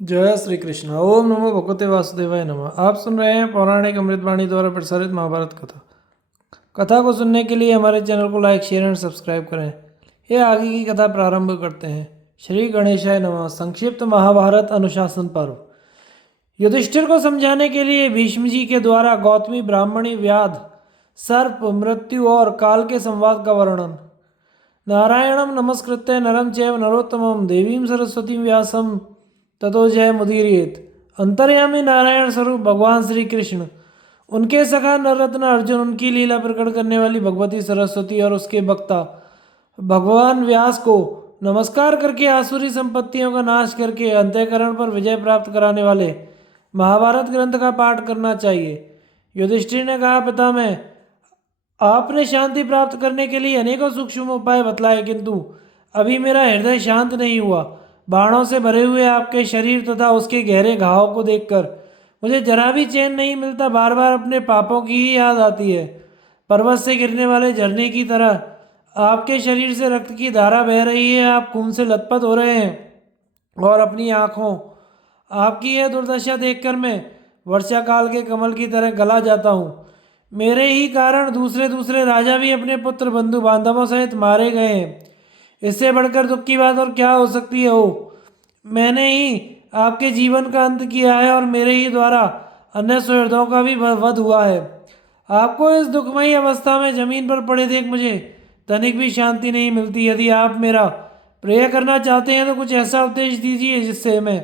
जय श्री कृष्ण। ओम नमो भगवते वासुदेवाय नमः। आप सुन रहे हैं पौराणिक अमृतवाणी द्वारा प्रसारित महाभारत कथा। कथा को सुनने के लिए हमारे चैनल को लाइक शेयर एंड सब्सक्राइब करें। ये आगे की कथा प्रारंभ करते हैं। श्री गणेशाय नमः। संक्षिप्त महाभारत अनुशासन पर्व। युधिष्ठिर को समझाने के लिए भीष्म जी के द्वारा गौतमी, ब्राह्मणी, व्याध, सर्प, मृत्यु और काल के संवाद का वर्णन। नारायणं नमस्कृत्य नरं चैव नरोत्तमं देवीं सरस्वतीं व्यासं ततो जय मुदीरयेत। अंतर्यामी नारायण स्वरूप भगवान श्री कृष्ण, उनके सखा नररत्न अर्जुन, उनकी लीला प्रकट करने वाली भगवती सरस्वती और उसके वक्ता भगवान व्यास को नमस्कार करके आसुरी संपत्तियों का नाश करके अंतःकरण पर विजय प्राप्त कराने वाले महाभारत ग्रंथ का पाठ करना चाहिए। युधिष्ठिर ने कहा, पितामह, आपने शांति प्राप्त करने के लिए अनेकों सूक्ष्म उपाय बतलाए, किंतु अभी मेरा हृदय शांत नहीं हुआ। बाणों से भरे हुए आपके शरीर तथा उसके गहरे घाव को देखकर मुझे जरा भी चैन नहीं मिलता। बार बार अपने पापों की ही याद आती है। पर्वत से गिरने वाले झरने की तरह आपके शरीर से रक्त की धारा बह रही है। आप खून से लथपथ हो रहे हैं और अपनी आंखों आपकी यह दुर्दशा देखकर मैं वर्षा काल के कमल की तरह गला जाता हूँ। मेरे ही कारण दूसरे दूसरे राजा भी अपने पुत्र बंधु बांधवों सहित मारे गए हैं। इससे बढ़कर दुख की बात और क्या हो सकती है। हो, मैंने ही आपके जीवन का अंत किया है और मेरे ही द्वारा अन्य सुहृदों का भी वध हुआ है। आपको इस दुखमयी अवस्था में जमीन पर पड़े देख मुझे तनिक भी शांति नहीं मिलती। यदि आप मेरा प्रेय करना चाहते हैं तो कुछ ऐसा उपदेश दीजिए जिससे मैं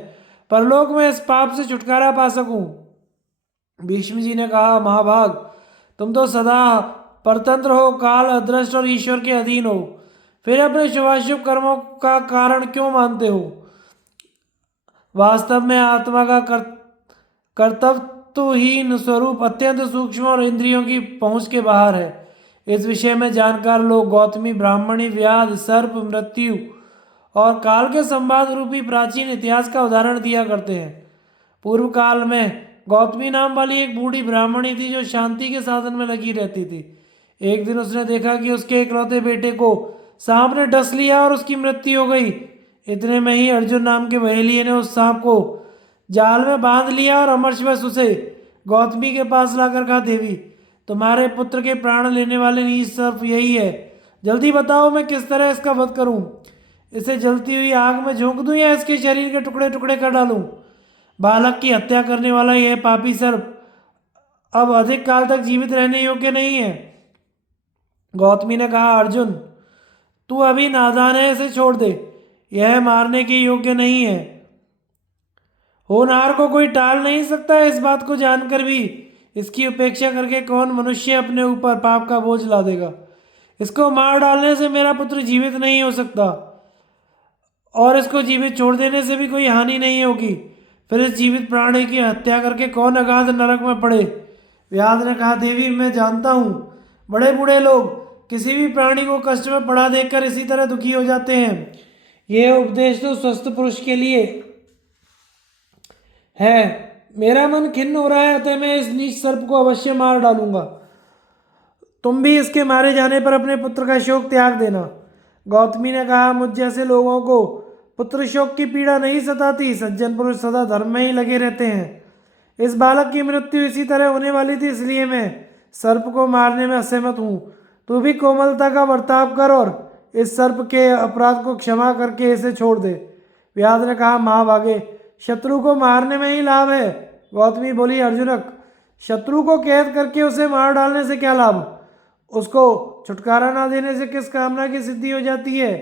परलोक में इस पाप से छुटकारा पा सकूं। भीष्म जी ने कहा, महाभाग, तुम तो सदा परतंत्र हो, काल, अदृष्ट और ईश्वर के अधीन हो, फिर अपने शुभाशुभ कर्मों का कारण क्यों मानते हो। वास्तव में आत्मा का कर्तव्यहीन स्वरूप अत्यंत सूक्ष्म और इंद्रियों की पहुंच के बाहर है। इस विषय में जानकार लोग गौतमी, ब्राह्मणी, व्याध, सर्प, मृत्यु और काल के संवाद रूपी प्राचीन इतिहास का उदाहरण दिया करते हैं। पूर्व काल में गौतमी नाम वाली एक बूढ़ी ब्राह्मणी थी जो शांति के साधन में लगी रहती थी। एक दिन उसने देखा कि उसके इकलौते बेटे को सांप ने डस लिया और उसकी मृत्यु हो गई। इतने में ही अर्जुन नाम के बहेलिये ने उस सांप को जाल में बांध लिया और अमरशवश उसे गौतमी के पास लाकर कहा, देवी, तुम्हारे पुत्र के प्राण लेने वाले नीच सर्प यही है। जल्दी बताओ, मैं किस तरह इसका वध करूं। इसे जलती हुई आग में झोंक दूं या इसके शरीर के टुकड़े टुकड़े कर डालूं। बालक की हत्या करने वाला यह पापी सर्प अब अधिक काल तक जीवित रहने योग्य नहीं है। गौतमी ने कहा, अर्जुन, तू अभी नादान है, इसे छोड़ दे, यह मारने के योग्य नहीं है। होनहार को कोई टाल नहीं सकता। इस बात को जानकर भी इसकी उपेक्षा करके कौन मनुष्य अपने ऊपर पाप का बोझ ला देगा। इसको मार डालने से मेरा पुत्र जीवित नहीं हो सकता और इसको जीवित छोड़ देने से भी कोई हानि नहीं होगी। फिर इस जीवित प्राणी की हत्या करके कौन अगाध नरक में पड़े। व्याध ने कहा, देवी, मैं जानता हूँ बड़े बूढ़े लोग किसी भी प्राणी को कष्ट में पड़ा देखकर इसी तरह दुखी हो जाते हैं। यह उपदेश तो स्वस्थ पुरुष के लिए है। मेरा मन खिन्न हो रहा है, अतः मैं इस नीच सर्प को अवश्य मार डालूंगा। तुम भी इसके मारे जाने पर अपने पुत्र का शोक त्याग देना। गौतमी ने कहा, मुझ जैसे लोगों को पुत्र शोक की पीड़ा नहीं सताती। सज्जन पुरुष सदा धर्म में ही लगे रहते हैं। इस बालक की मृत्यु इसी तरह होने वाली थी, इसलिए मैं सर्प को मारने में असहमत हूँ। तू भी कोमलता का बर्ताव कर और इस सर्प के अपराध को क्षमा करके इसे छोड़ दे। व्याध ने कहा, महाभागे, शत्रु को मारने में ही लाभ है। गौतमी बोली, अर्जुनक, शत्रु को कैद करके उसे मार डालने से क्या लाभ। उसको छुटकारा ना देने से किस कामना की सिद्धि हो जाती है।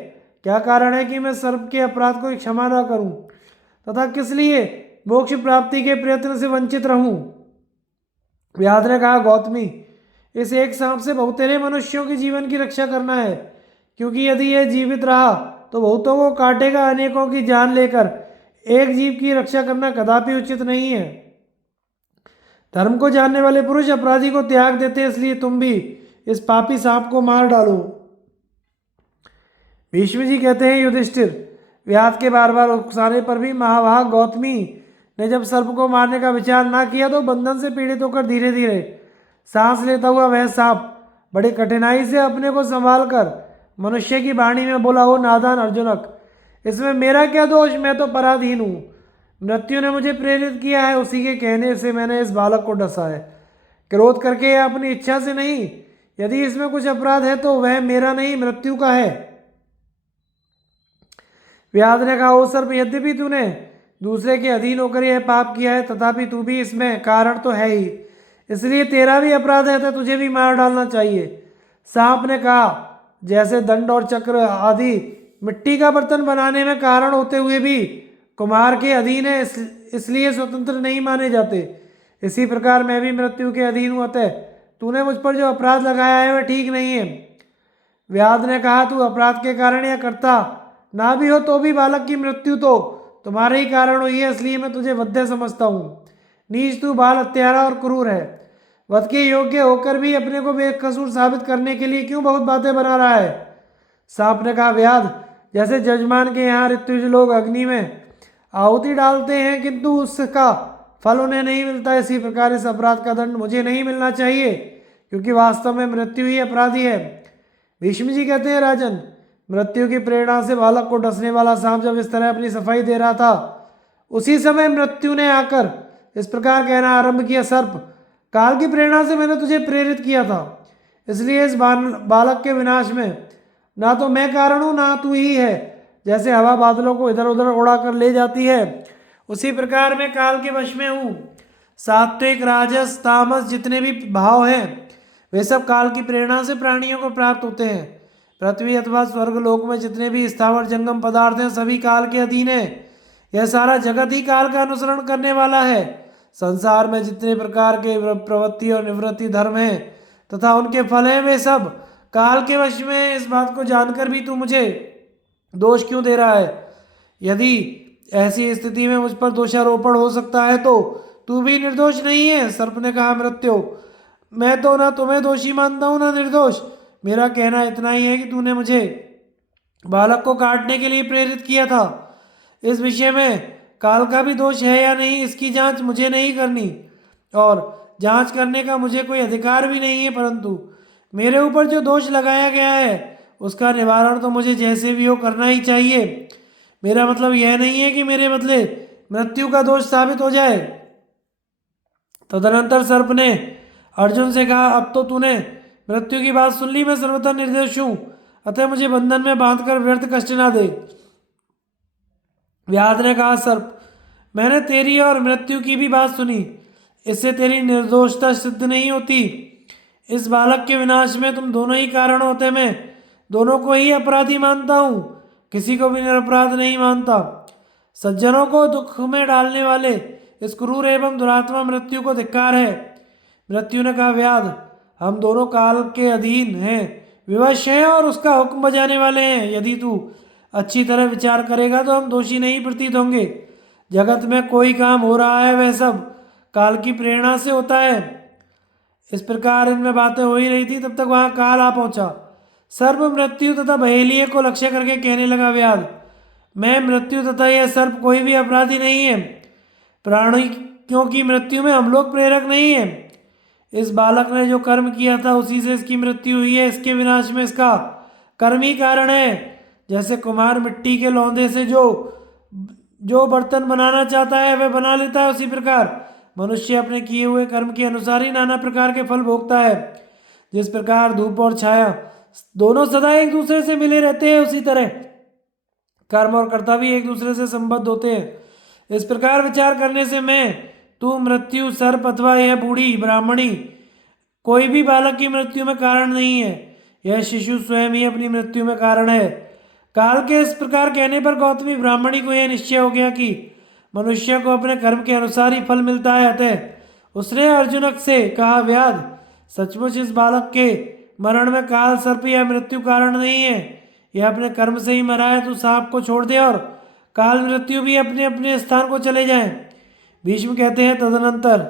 क्या कारण है कि मैं सर्प के अपराध को क्षमा ना करूं तथा किस लिए मोक्ष प्राप्ति के प्रयत्न से वंचित रहूं। व्याध ने कहा, गौतमी, इस एक सांप से बहुतेरे मनुष्यों के जीवन की रक्षा करना है, क्योंकि यदि यह जीवित रहा तो बहुतों को काटेगा। अनेकों की जान लेकर एक जीव की रक्षा करना कदापि उचित नहीं है। धर्म को जानने वाले पुरुष अपराधी को त्याग देते हैं, इसलिए तुम भी इस पापी सांप को मार डालो। भीष्म जी कहते हैं, युधिष्ठिर, व्याध के बार बार उकसाने पर भी महाभाग गौतमी ने जब सर्प को मारने का विचार ना किया तो बंधन से पीड़ित होकर धीरे धीरे सांस लेता हुआ वह सांप बड़ी कठिनाई से अपने को संभाल कर मनुष्य की वाणी में बोला, हो नादान अर्जुनक, इसमें मेरा क्या दोष, मैं तो पराधीन हूँ। मृत्यु ने मुझे प्रेरित किया है, उसी के कहने से मैंने इस बालक को डसा है, क्रोध करके या अपनी इच्छा से नहीं। यदि इसमें कुछ अपराध है तो वह मेरा नहीं, मृत्यु का है। व्याध ने कहा, ओ सर्प, यद्यपि तूने दूसरे के अधीन होकर यह पाप किया है, तथापि तू भी इसमें कारण तो है ही, इसलिए तेरा भी अपराध है, तो तुझे भी मार डालना चाहिए। सांप ने कहा, जैसे दंड और चक्र आदि मिट्टी का बर्तन बनाने में कारण होते हुए भी कुम्हार के अधीन है, इसलिए स्वतंत्र नहीं माने जाते, इसी प्रकार मैं भी मृत्यु के अधीन हूँ, अतः तूने मुझ पर जो अपराध लगाया है वह ठीक नहीं है। व्याध ने कहा, तू अपराध के कारण या कर्ता ना भी हो तो भी बालक की मृत्यु तो तुम्हारे ही कारण हुई है, इसलिए मैं तुझे वध्य समझता हूँ। नीच तू बाल हत्यारा और क्रूर है, वध के योग्य होकर भी अपने को बेकसूर साबित करने के लिए क्यों बहुत बातें बना रहा है। सांप ने कहा, व्याध, जैसे जजमान के यहाँ ऋत्विज लोग अग्नि में आहुति डालते हैं किंतु उसका फल उन्हें नहीं मिलता, इसी प्रकार इस अपराध का दंड मुझे नहीं मिलना चाहिए, क्योंकि वास्तव में मृत्यु ही अपराधी है। भीष्म जी कहते हैं, राजन, मृत्यु की प्रेरणा से बालक को डसने वाला सांप जब इस तरह अपनी सफाई दे रहा था, उसी समय मृत्यु ने आकर इस प्रकार कहना आरंभ किया, सर्प, काल की प्रेरणा से मैंने तुझे प्रेरित किया था, इसलिए इस बालक के विनाश में ना तो मैं कारण हूँ ना तू ही है। जैसे हवा बादलों को इधर उधर उड़ा कर ले जाती है, उसी प्रकार मैं काल के वश में हूँ। सात्विक, राजस, तामस जितने भी भाव हैं वे सब काल की प्रेरणा से प्राणियों को प्राप्त होते हैं। पृथ्वी अथवा स्वर्ग लोक में जितने भी स्थावर जंगम पदार्थ हैं सभी काल के अधीन है। यह सारा जगत ही काल का अनुसरण करने वाला है। संसार में जितने प्रकार के प्रवृत्ति और निवृत्ति धर्म हैं तथा उनके फल हैं वे सब काल के वश में है। इस बात को जानकर भी तू मुझे दोष क्यों दे रहा है? यदि ऐसी स्थिति में मुझ पर दोषारोपण हो सकता है तो तू भी निर्दोष नहीं है। सर्प ने कहा, मृत्यु, मैं तो ना तुम्हें दोषी मानता हूं ना निर्दोष। मेरा कहना इतना ही है कि तूने मुझे बालक को काटने के लिए प्रेरित किया था। इस विषय में काल का भी दोष है या नहीं इसकी जांच मुझे नहीं करनी और जांच करने का मुझे कोई अधिकार भी नहीं है, परंतु मेरे ऊपर जो दोष लगाया गया है उसका निवारण तो मुझे जैसे भी हो करना ही चाहिए। मेरा मतलब यह नहीं है कि मेरे बदले मृत्यु का दोष साबित हो जाए। तदनंतर सर्प ने अर्जुन से कहा, अब तो तूने मृत्यु की बात सुन ली, मैं सर्वथा निर्दोष हूं, अतः मुझे बंधन में बांधकर व्यर्थ कष्ट ना दे। व्याध ने कहा, सर्प, मैंने तेरी और मृत्यु की भी बात सुनी, इससे तेरी निर्दोषता सिद्ध नहीं होती। इस बालक के विनाश में तुम दोनों ही कारण होते, मैं दोनों को ही अपराधी मानता हूं, किसी को भी निरपराध नहीं मानता। सज्जनों को दुख में डालने वाले इस क्रूर एवं दुरात्मा मृत्यु को धिक्कार है। मृत्यु ने कहा, व्याध, हम दोनों काल के अधीन हैं, विवश हैं और उसका हुक्म बजाने वाले हैं। यदि तू अच्छी तरह विचार करेगा तो हम दोषी नहीं प्रतीत होंगे। जगत में कोई काम हो रहा है वह सब काल की प्रेरणा से होता है। इस प्रकार इनमें बातें हो ही रही थी, तब तक वहां काल आ पहुंचा। सर्प मृत्यु तथा बहेलिये को लक्ष्य करके कहने लगा, व्याध, मैं मृत्यु तथा यह सर्प कोई भी अपराधी नहीं है प्राणी, क्योंकि मृत्यु में हम लोग प्रेरक नहीं है। इस बालक ने जो कर्म किया था उसी से इसकी मृत्यु हुई है, इसके विनाश में इसका कर्म ही कारण है। जैसे कुम्हार मिट्टी के लौंदे से जो बर्तन बनाना चाहता है वह बना लेता है, उसी प्रकार मनुष्य अपने किए हुए कर्म के अनुसार ही नाना प्रकार के फल भोगता है। जिस प्रकार धूप और छाया दोनों सदा एक दूसरे से मिले रहते हैं, उसी तरह कर्म और कर्ता भी एक दूसरे से संबद्ध होते हैं। इस प्रकार विचार करने से मैं, तू, मृत्यु, सर्प अथवा यह बूढ़ी ब्राह्मणी कोई भी बालक की मृत्यु में कारण नहीं है। यह शिशु स्वयं ही अपनी मृत्यु में कारण है। काल के इस प्रकार कहने पर गौतमी ब्राह्मणी को यह निश्चय हो गया कि मनुष्य को अपने कर्म के अनुसार ही फल मिलता है। अतः उसने अर्जुनक से कहा, व्याध, सचमुच इस बालक के मरण में काल, सर्प या मृत्यु कारण नहीं है, यह अपने कर्म से ही मरा है। तू सांप को छोड़ दे और काल, मृत्यु भी अपने अपने स्थान को चले जाएं। भीष्म कहते हैं, तदनंतर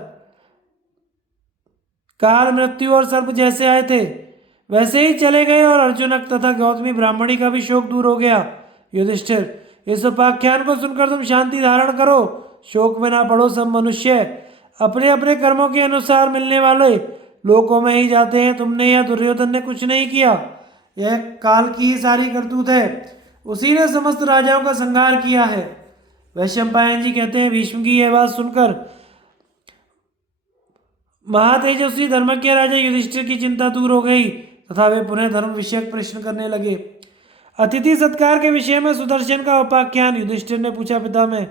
काल, मृत्यु और सर्प जैसे आए थे वैसे ही चले गए और अर्जुनक तथा गौतमी ब्राह्मणी का भी शोक दूर हो गया। युधिष्ठिर, इस उपाख्यान को सुनकर तुम शांति धारण करो, शोक में ना पड़ो। सब मनुष्य अपने अपने कर्मों के अनुसार मिलने वाले लोकों में ही जाते हैं। तुमने या दुर्योधन ने कुछ नहीं किया, यह काल की ही सारी करतूत है। उसी ने समस्त राजाओं का संहार किया है। वैशंपायन जी कहते हैं, भीष्म की यह बात सुनकर महातेजस्वी धर्मज्ञ राजा युधिष्ठिर की चिंता दूर हो गई तथा वे पुनः धर्म विषयक प्रश्न करने लगे। अतिथि सत्कार के विषय में सुदर्शन का उपाख्यान। युधिष्ठिर ने पूछा, पिता में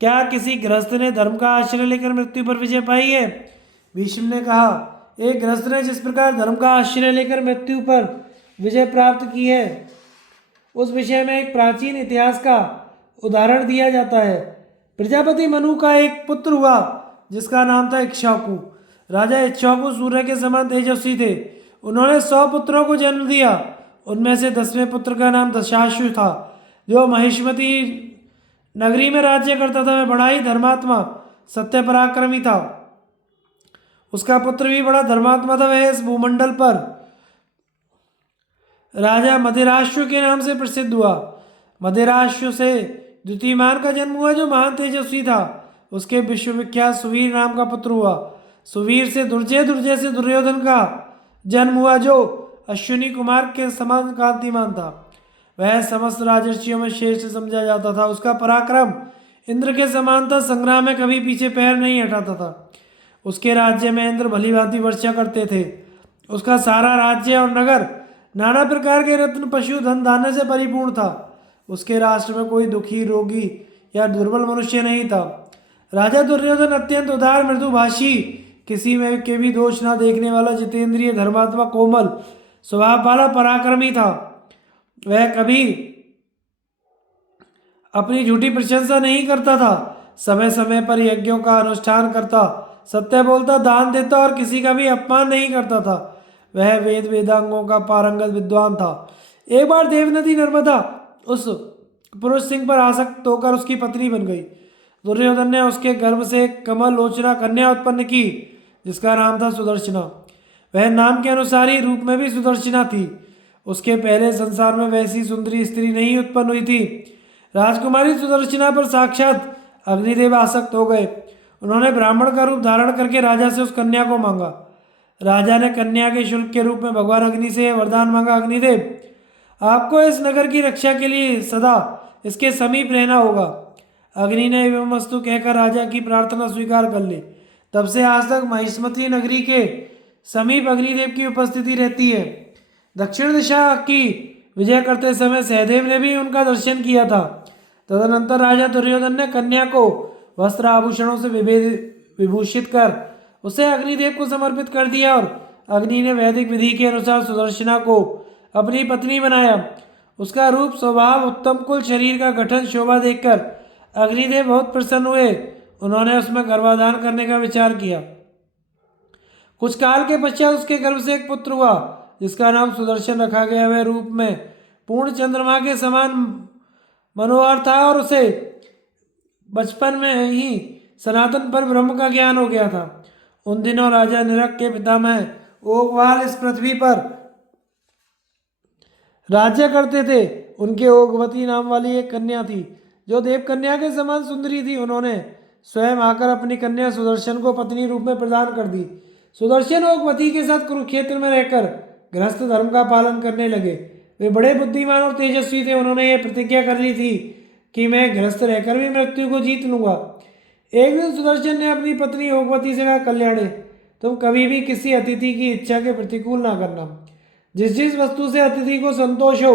क्या किसी गृहस्थ ने धर्म का आश्रय लेकर मृत्यु पर विजय पाई है? भीष्म ने कहा, एक गृहस्थ ने जिस प्रकार धर्म का आश्रय लेकर मृत्यु पर विजय प्राप्त की है उस विषय में एक प्राचीन इतिहास का उदाहरण दिया जाता है। प्रजापति मनु का एक पुत्र हुआ जिसका नाम था इक्ष्वाकु। राजा इक्ष्वाकु सूर्य के समान तेजस्वी थे। उन्होंने 100 पुत्रों को जन्म दिया। उनमें से 10वें पुत्र का नाम दशाश्व था, जो महिष्मती नगरी में राज्य करता था। वह बड़ा ही धर्मात्मा सत्य पराक्रमी था। उसका पुत्र भी बड़ा धर्मात्मा था। वह इस भूमंडल पर राजा मदिराश्व के नाम से प्रसिद्ध हुआ। मदिराश्व से द्युतिमान का जन्म हुआ, जो महान तेजस्वी था। उसके विश्वविख्यात सुवीर नाम का पुत्र हुआ। सुवीर से दुर्जय, दुर्जय से दुर्योधन का जन्म हुआ, जो अश्विनी कुमार के समान कांतिमान था। वह समस्त राजर्षियों में श्रेष्ठ समझा जाता था। उसका पराक्रम इंद्र के समान था। संग्राम में कभी पीछे पैर नहीं हटाता था। उसके राज्य में इंद्र भली भांति वर्षा करते थे। उसका सारा राज्य और नगर नाना प्रकार के रत्न, पशु, धन, धान्य से परिपूर्ण था। उसके राष्ट्र में कोई दुखी, रोगी या दुर्बल मनुष्य नहीं था। राजा दुर्योधन अत्यंत उदार, मृदुभाषी, किसी में के भी दोष ना देखने वाला, जितेंद्रिय, धर्मात्मा, कोमल स्वभाव वाला पराक्रमी था। वह कभी अपनी झूठी प्रशंसा नहीं करता था। समय समय पर यज्ञों का अनुष्ठान करता, सत्य बोलता, दान देता और किसी का भी अपमान नहीं करता था। वह वेद वेदांगों का पारंगत विद्वान था। एक बार देवनदी नर्मदा उस पुरुष सिंह पर आसक्त होकर उसकी पत्नी बन गई। दुर्योधन ने उसके गर्भ से एक कमल लोचना कन्या उत्पन्न की, जिसका नाम था सुदर्शना। वह नाम के अनुसार ही रूप में भी सुदर्शना थी। उसके पहले संसार में वैसी सुंदरी स्त्री नहीं उत्पन्न हुई थी। राजकुमारी सुदर्शना पर साक्षात अग्निदेव आसक्त हो गए। उन्होंने ब्राह्मण का रूप धारण करके राजा से उस कन्या को मांगा। राजा ने कन्या के शुल्क के रूप में भगवान अग्नि से वरदान मांगा, अग्निदेव, आपको इस नगर की रक्षा के लिए सदा इसके समीप रहना होगा। अग्नि ने एवं वस्तु कहकर राजा की प्रार्थना स्वीकार कर ली। तब से आज तक महिष्मती नगरी के समीप अग्निदेव की उपस्थिति रहती है। दक्षिण दिशा की विजय करते समय सहदेव ने भी उनका दर्शन किया था। तदनंतर राजा दुर्योधन ने कन्या को वस्त्र आभूषणों से विभूषित कर उसे अग्निदेव को समर्पित कर दिया और अग्नि ने वैदिक विधि के अनुसार सुदर्शना को अपनी पत्नी बनाया। उसका रूप, स्वभाव, उत्तम कुल, शरीर का गठन, शोभा देखकर अग्निदेव बहुत प्रसन्न हुए। उन्होंने उसमें गर्भाधान करने का विचार किया। कुछ काल के पश्चात उसके गर्भ से एक पुत्र हुआ, जिसका नाम सुदर्शन रखा गया। वह रूप में पूर्ण चंद्रमा के समान मनोहर था और उसे बचपन में ही सनातन पर ब्रह्म का ज्ञान हो गया था। उन दिनों राजा निरक के पितामह ओगवाल इस पृथ्वी पर राज्य करते थे। उनके ओगवती नाम वाली एक कन्या थी, जो देव कन्या के समान सुंदरी थी। उन्होंने स्वयं आकर अपनी कन्या सुदर्शन को पत्नी रूप में प्रदान कर दी। सुदर्शन ओगवती के साथ कुरुक्षेत्र में रहकर गृहस्थ धर्म का पालन करने लगे। वे बड़े बुद्धिमान और तेजस्वी थे। उन्होंने यह प्रतिज्ञा कर ली थी कि मैं गृहस्थ रहकर भी मृत्यु को जीत लूंगा। एक दिन सुदर्शन ने अपनी पत्नी ओगवती से कहा, कल्याणी, तुम कभी भी किसी अतिथि की इच्छा के प्रतिकूल ना करना। जिस जिस वस्तु से अतिथि को संतोष हो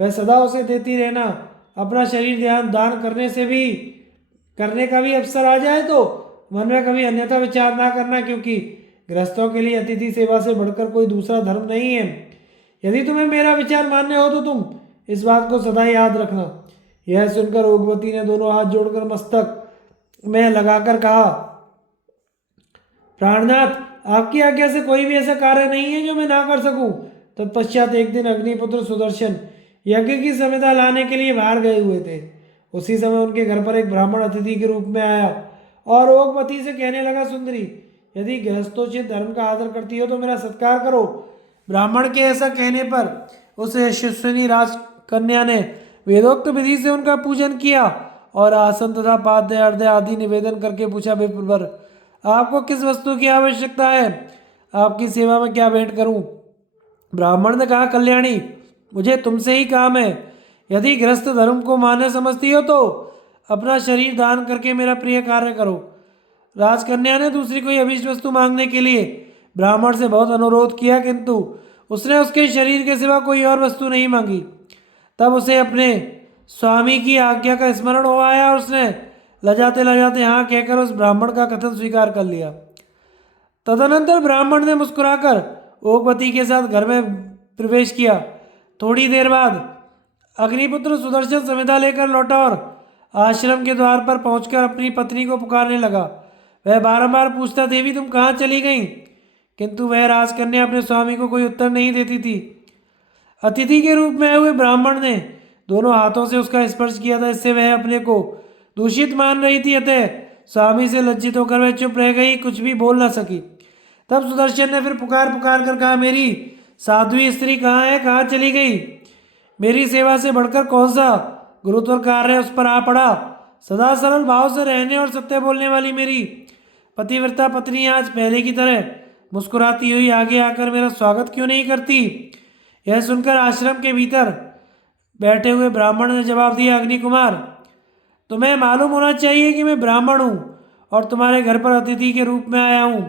वह सदा उसे देती रहना। अपना शरीर ध्यान दान करने का भी अवसर आ जाए तो मन में कभी अन्यथा विचार ना करना, क्योंकि गृहस्थों के लिए अतिथि सेवा से बढ़कर कोई दूसरा धर्म नहीं है। यदि तुम्हें मेरा विचार मान्य हो तो तुम इस बात को सदा याद रखना। यह सुनकर ओगवती ने दोनों हाथ जोड़कर मस्तक में लगाकर कहा, प्राणनाथ, आपकी आज्ञा से कोई भी ऐसा कार्य नहीं है जो मैं ना कर सकूं। तत्पश्चात एक दिन अग्निपुत्र सुदर्शन यज्ञ की संविदा लाने के लिए बाहर गए हुए थे। उसी समय उनके घर पर एक ब्राह्मण अतिथि के रूप में आया और ओगवती से कहने लगा, सुंदरी, यदि गृहस्थोचित धर्म का आदर करती हो तो मेरा सत्कार करो। ब्राह्मण के ऐसा कहने पर उस यशस्विनी राजकन्या ने वेदोक्त विधि से उनका पूजन किया और आसन तथा पाद्य अर्घ्य आदि निवेदन करके पूछा, विप्रवर, आपको किस वस्तु की आवश्यकता है? आपकी सेवा में क्या भेंट करूं? ब्राह्मण ने कहा, कल्याणी, मुझे तुमसे ही काम है। यदि गृहस्थ धर्म को मान्य समझती हो तो अपना शरीर दान करके मेरा प्रिय कार्य करो। राजकन्या ने दूसरी कोई अभिष्ट वस्तु मांगने के लिए ब्राह्मण से बहुत अनुरोध किया, किंतु उसने उसके शरीर के सिवा कोई और वस्तु नहीं मांगी। तब उसे अपने स्वामी की आज्ञा का स्मरण हो आया और उसने लजाते लजाते हाँ कहकर उस ब्राह्मण का कथन स्वीकार कर लिया। तदनंतर ब्राह्मण ने मुस्कुराकर ओकवती के साथ घर में प्रवेश किया। थोड़ी देर बाद अग्निपुत्र सुदर्शन संविदा लेकर लौटा और आश्रम के द्वार पर पहुंचकर अपनी पत्नी को पुकारने लगा। वह बारंबार पूछता, देवी तुम कहाँ चली गई? किंतु वह राजकन्या अपने स्वामी को कोई उत्तर नहीं देती थी। अतिथि के रूप में आए हुए ब्राह्मण ने दोनों हाथों से उसका स्पर्श किया था, इससे वह अपने को दूषित मान रही थी। अतः स्वामी से लज्जित होकर वह चुप रह गई, कुछ भी बोल न सकी। तब सुदर्शन ने फिर पुकार पुकार कर कहा, मेरी साध्वी स्त्री कहाँ है? कहाँ चली गई? मेरी सेवा से बढ़कर कौन सा गुरुत्वर कार्य उस पर आ पड़ा? सदा सरल भाव से रहने और सत्य बोलने वाली मेरी पतिव्रता पत्नी आज पहले की तरह मुस्कुराती हुई आगे आकर मेरा स्वागत क्यों नहीं करती? यह सुनकर आश्रम के भीतर बैठे हुए ब्राह्मण ने जवाब दिया, अग्नि कुमार, तुम्हें मालूम होना चाहिए कि मैं ब्राह्मण हूँ और तुम्हारे घर पर अतिथि के रूप में आया हूँ।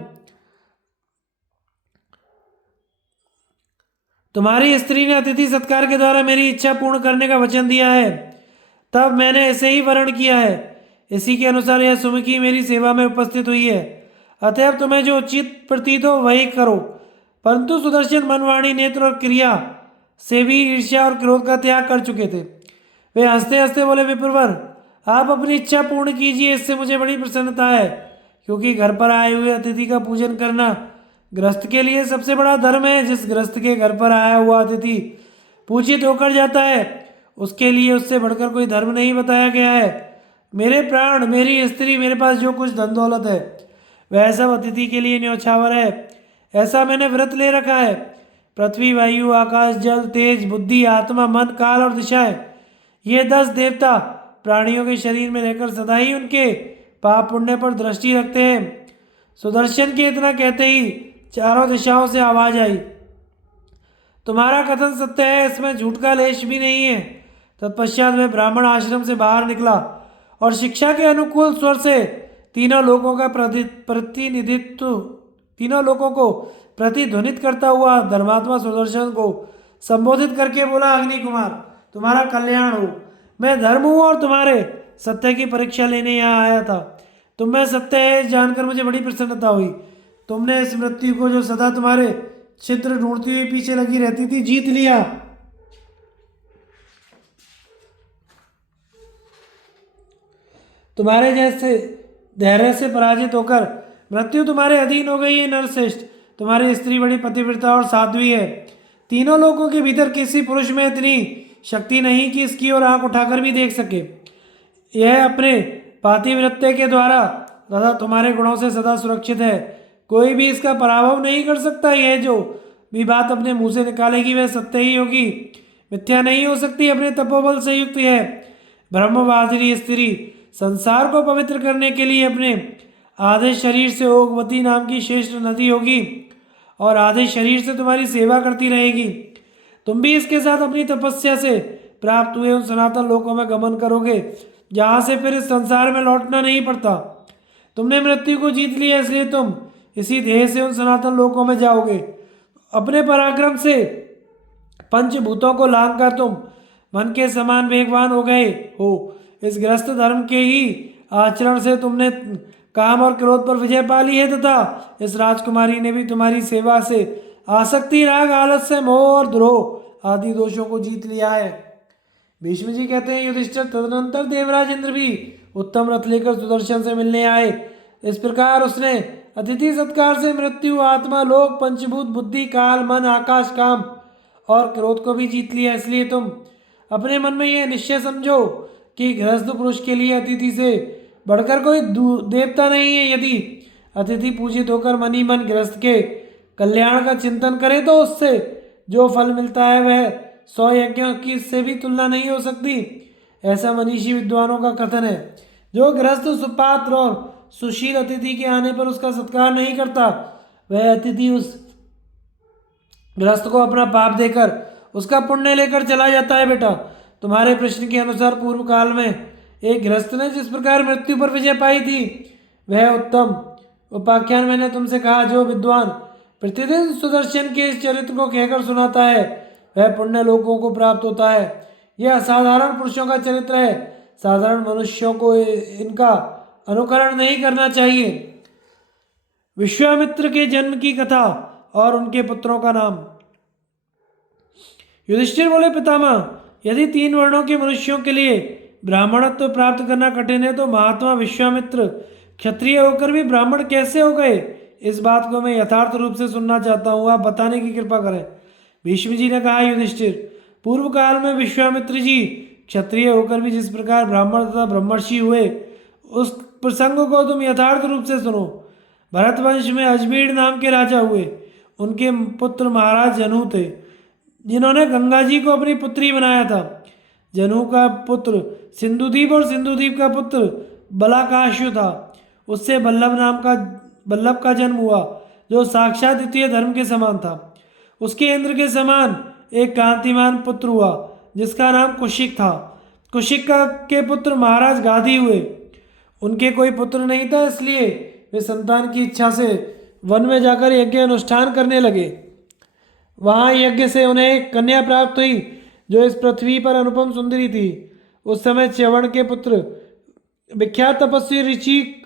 तुम्हारी स्त्री ने अतिथि सत्कार के द्वारा मेरी इच्छा पूर्ण करने का वचन दिया है, तब मैंने ऐसे ही वर्ण किया है। इसी के अनुसार यह सुमुखी मेरी सेवा में उपस्थित हुई है। अतएव तुम्हें जो उचित प्रतीत हो वही करो। परंतु सुदर्शन मनवाणी नेत्र और क्रिया से भी ईर्ष्या और क्रोध का त्याग कर चुके थे। वे हंसते हंसते बोले, विप्रवर, आप अपनी इच्छा पूर्ण कीजिए, इससे मुझे बड़ी प्रसन्नता है, क्योंकि घर पर आए हुए अतिथि का पूजन करना गृहस्थ के लिए सबसे बड़ा धर्म है। जिस गृहस्थ के घर पर आया हुआ अतिथि पूजित होकर जाता है, उसके लिए उससे बढ़कर कोई धर्म नहीं बताया गया है। मेरे प्राण, मेरी स्त्री, मेरे पास जो कुछ धन दौलत है, वह सब अतिथि के लिए न्यौछावर है। ऐसा मैंने व्रत ले रखा है। पृथ्वी, वायु, आकाश, जल, तेज, बुद्धि, आत्मा, मन, काल और दिशाएं, ये 10 देवता प्राणियों के शरीर में रहकर सदा ही उनके पाप पुण्य पर दृष्टि रखते हैं। सुदर्शन के इतना कहते ही चारों दिशाओं से आवाज आई, तुम्हारा कथन सत्य है, इसमें झूठ का लेश भी नहीं है। तत्पश्चात वह ब्राह्मण आश्रम से बाहर निकला और शिक्षा के अनुकूल स्वर से तीनों लोगों को प्रतिध्वनित करता हुआ धर्मात्मा सुदर्शन को संबोधित करके बोला, अग्नि कुमार, तुम्हारा कल्याण हो। मैं धर्म हूँ और तुम्हारे सत्य की परीक्षा लेने यहाँ आया था। तुम में सत्य है जानकर मुझे बड़ी प्रसन्नता हुई। तुमने इस मृत्यु को, जो सदा तुम्हारे छिद्र ढूंढती हुई पीछे लगी रहती थी, जीत लिया। तुम्हारे जैसे धैर्य से पराजित होकर मृत्यु तुम्हारे अधीन हो गई है। नरश्रेष्ठ, तुम्हारी स्त्री बड़ी पतिव्रता और साध्वी है। तीनों लोगों के भीतर किसी पुरुष में इतनी शक्ति नहीं कि इसकी ओर आंख उठाकर भी देख सके। यह अपने पातिव्रत्य के द्वारा तथा तुम्हारे गुणों से सदा सुरक्षित है। कोई भी इसका पराभव नहीं कर सकता। यह जो भी बात अपने मुंह से निकालेगी वह सत्य ही होगी, मिथ्या नहीं हो सकती। अपने तपोबल से युक्त है ब्रह्मवादिनी स्त्री संसार को पवित्र करने के लिए अपने आधे शरीर से ओगवती नाम की श्रेष्ठ नदी होगी और आधे शरीर से तुम्हारी सेवा करती रहेगी। तुम भी इसके साथ अपनी तपस्या से प्राप्त हुए उन सनातन लोकों में गमन करोगे, जहाँ से फिर इस संसार में लौटना नहीं पड़ता। तुमने मृत्यु को जीत लिया, इसलिए तुम इसी देह से उन सनातन लोकों में जाओगे। अपने पराक्रम से पंचभूतों को लांघ कर तुम मन के समान वेगवान हो गए हो। इस गृहस्थ धर्म के ही आचरण से तुमने काम और क्रोध पर विजय पा ली है तथा इस राजकुमारी ने भी तुम्हारी सेवा से आसक्ति, राग, आलस्य, मोह और द्रोह आदि दोषों को जीत लिया है। भीष्म जी कहते हैं, युधिष्ठिर, तदनंतर देवराज इंद्र भी उत्तम रथ लेकर सुदर्शन से मिलने आए। इस प्रकार उसने अतिथि सत्कार से मृत्यु, आत्मा, लोक, पंचभूत, बुद्धि, काल, मन, आकाश, काम और क्रोध को भी जीत लिया। इसलिए तुम अपने मन में यह निश्चय समझो कि गृहस्थ पुरुष के लिए अतिथि से बढ़कर कोई देवता नहीं है। यदि अतिथि पूजित होकर मनी मन गृहस्थ के कल्याण का चिंतन करे तो उससे जो फल मिलता है वह 100 यज्ञों की से भी तुलना नहीं हो सकती। ऐसा मनीषी विद्वानों का कथन है। जो गृहस्थ सुपात्र और सुशील अतिथि के आने पर उसका सत्कार नहीं करता, वह अतिथि उस गृहस्थ को अपना पाप देकर उसका पुण्य लेकर चला जाता है। बेटा, तुम्हारे प्रश्न के अनुसार पूर्व काल में एक गृहस्थ ने जिस प्रकार मृत्यु पर विजय पाई थी वह उत्तम उपाख्यान मैंने तुमसे कहा। जो विद्वान प्रतिदिन सुदर्शन के इस चरित्र को कहकर सुनाता है वह पुण्य लोकों को प्राप्त होता है। यह असाधारण पुरुषों का चरित्र है, साधारण मनुष्यों को इनका अनुकरण नहीं करना चाहिए। विश्वामित्र के जन्म की कथा और उनके पुत्रों का नाम। युधिष्ठिर बोले, पितामह, यदि 3 वर्णों के मनुष्यों के लिए ब्राह्मणत्व प्राप्त करना कठिन है तो महात्मा विश्वामित्र क्षत्रिय होकर भी ब्राह्मण कैसे हो गए? इस बात को मैं यथार्थ रूप से सुनना चाहता हूँ, आप बताने की कृपा करें। भीष्म जी ने कहा, युधिष्ठिर, पूर्व काल में विश्वामित्र जी क्षत्रिय होकर भी जिस प्रकार ब्राह्मण तथा ब्रह्मर्षि हुए उस प्रसंग को तुम यथार्थ रूप से सुनो। भरतवंश में अजमेर नाम के राजा हुए। उनके पुत्र महाराज जनु थे, जिन्होंने गंगा जी को अपनी पुत्री बनाया था। जनु का पुत्र सिंधुदीप और सिंधुदीप का पुत्र बलाकाशु था। उससे बल्लभ का जन्म हुआ, जो साक्षात द्वितीय धर्म के समान था। उसके इंद्र के समान एक कांतिमान पुत्र हुआ, जिसका नाम कुशिक था। कुशिक के पुत्र महाराज गाधी हुए। उनके कोई पुत्र नहीं था, इसलिए वे संतान की इच्छा से वन में जाकर यज्ञ अनुष्ठान करने लगे। वहाँ यज्ञ से उन्हें एक कन्या प्राप्त हुई, जो इस पृथ्वी पर अनुपम सुंदरी थी। उस समय च्यवण के पुत्र विख्यात तपस्वी ऋषिक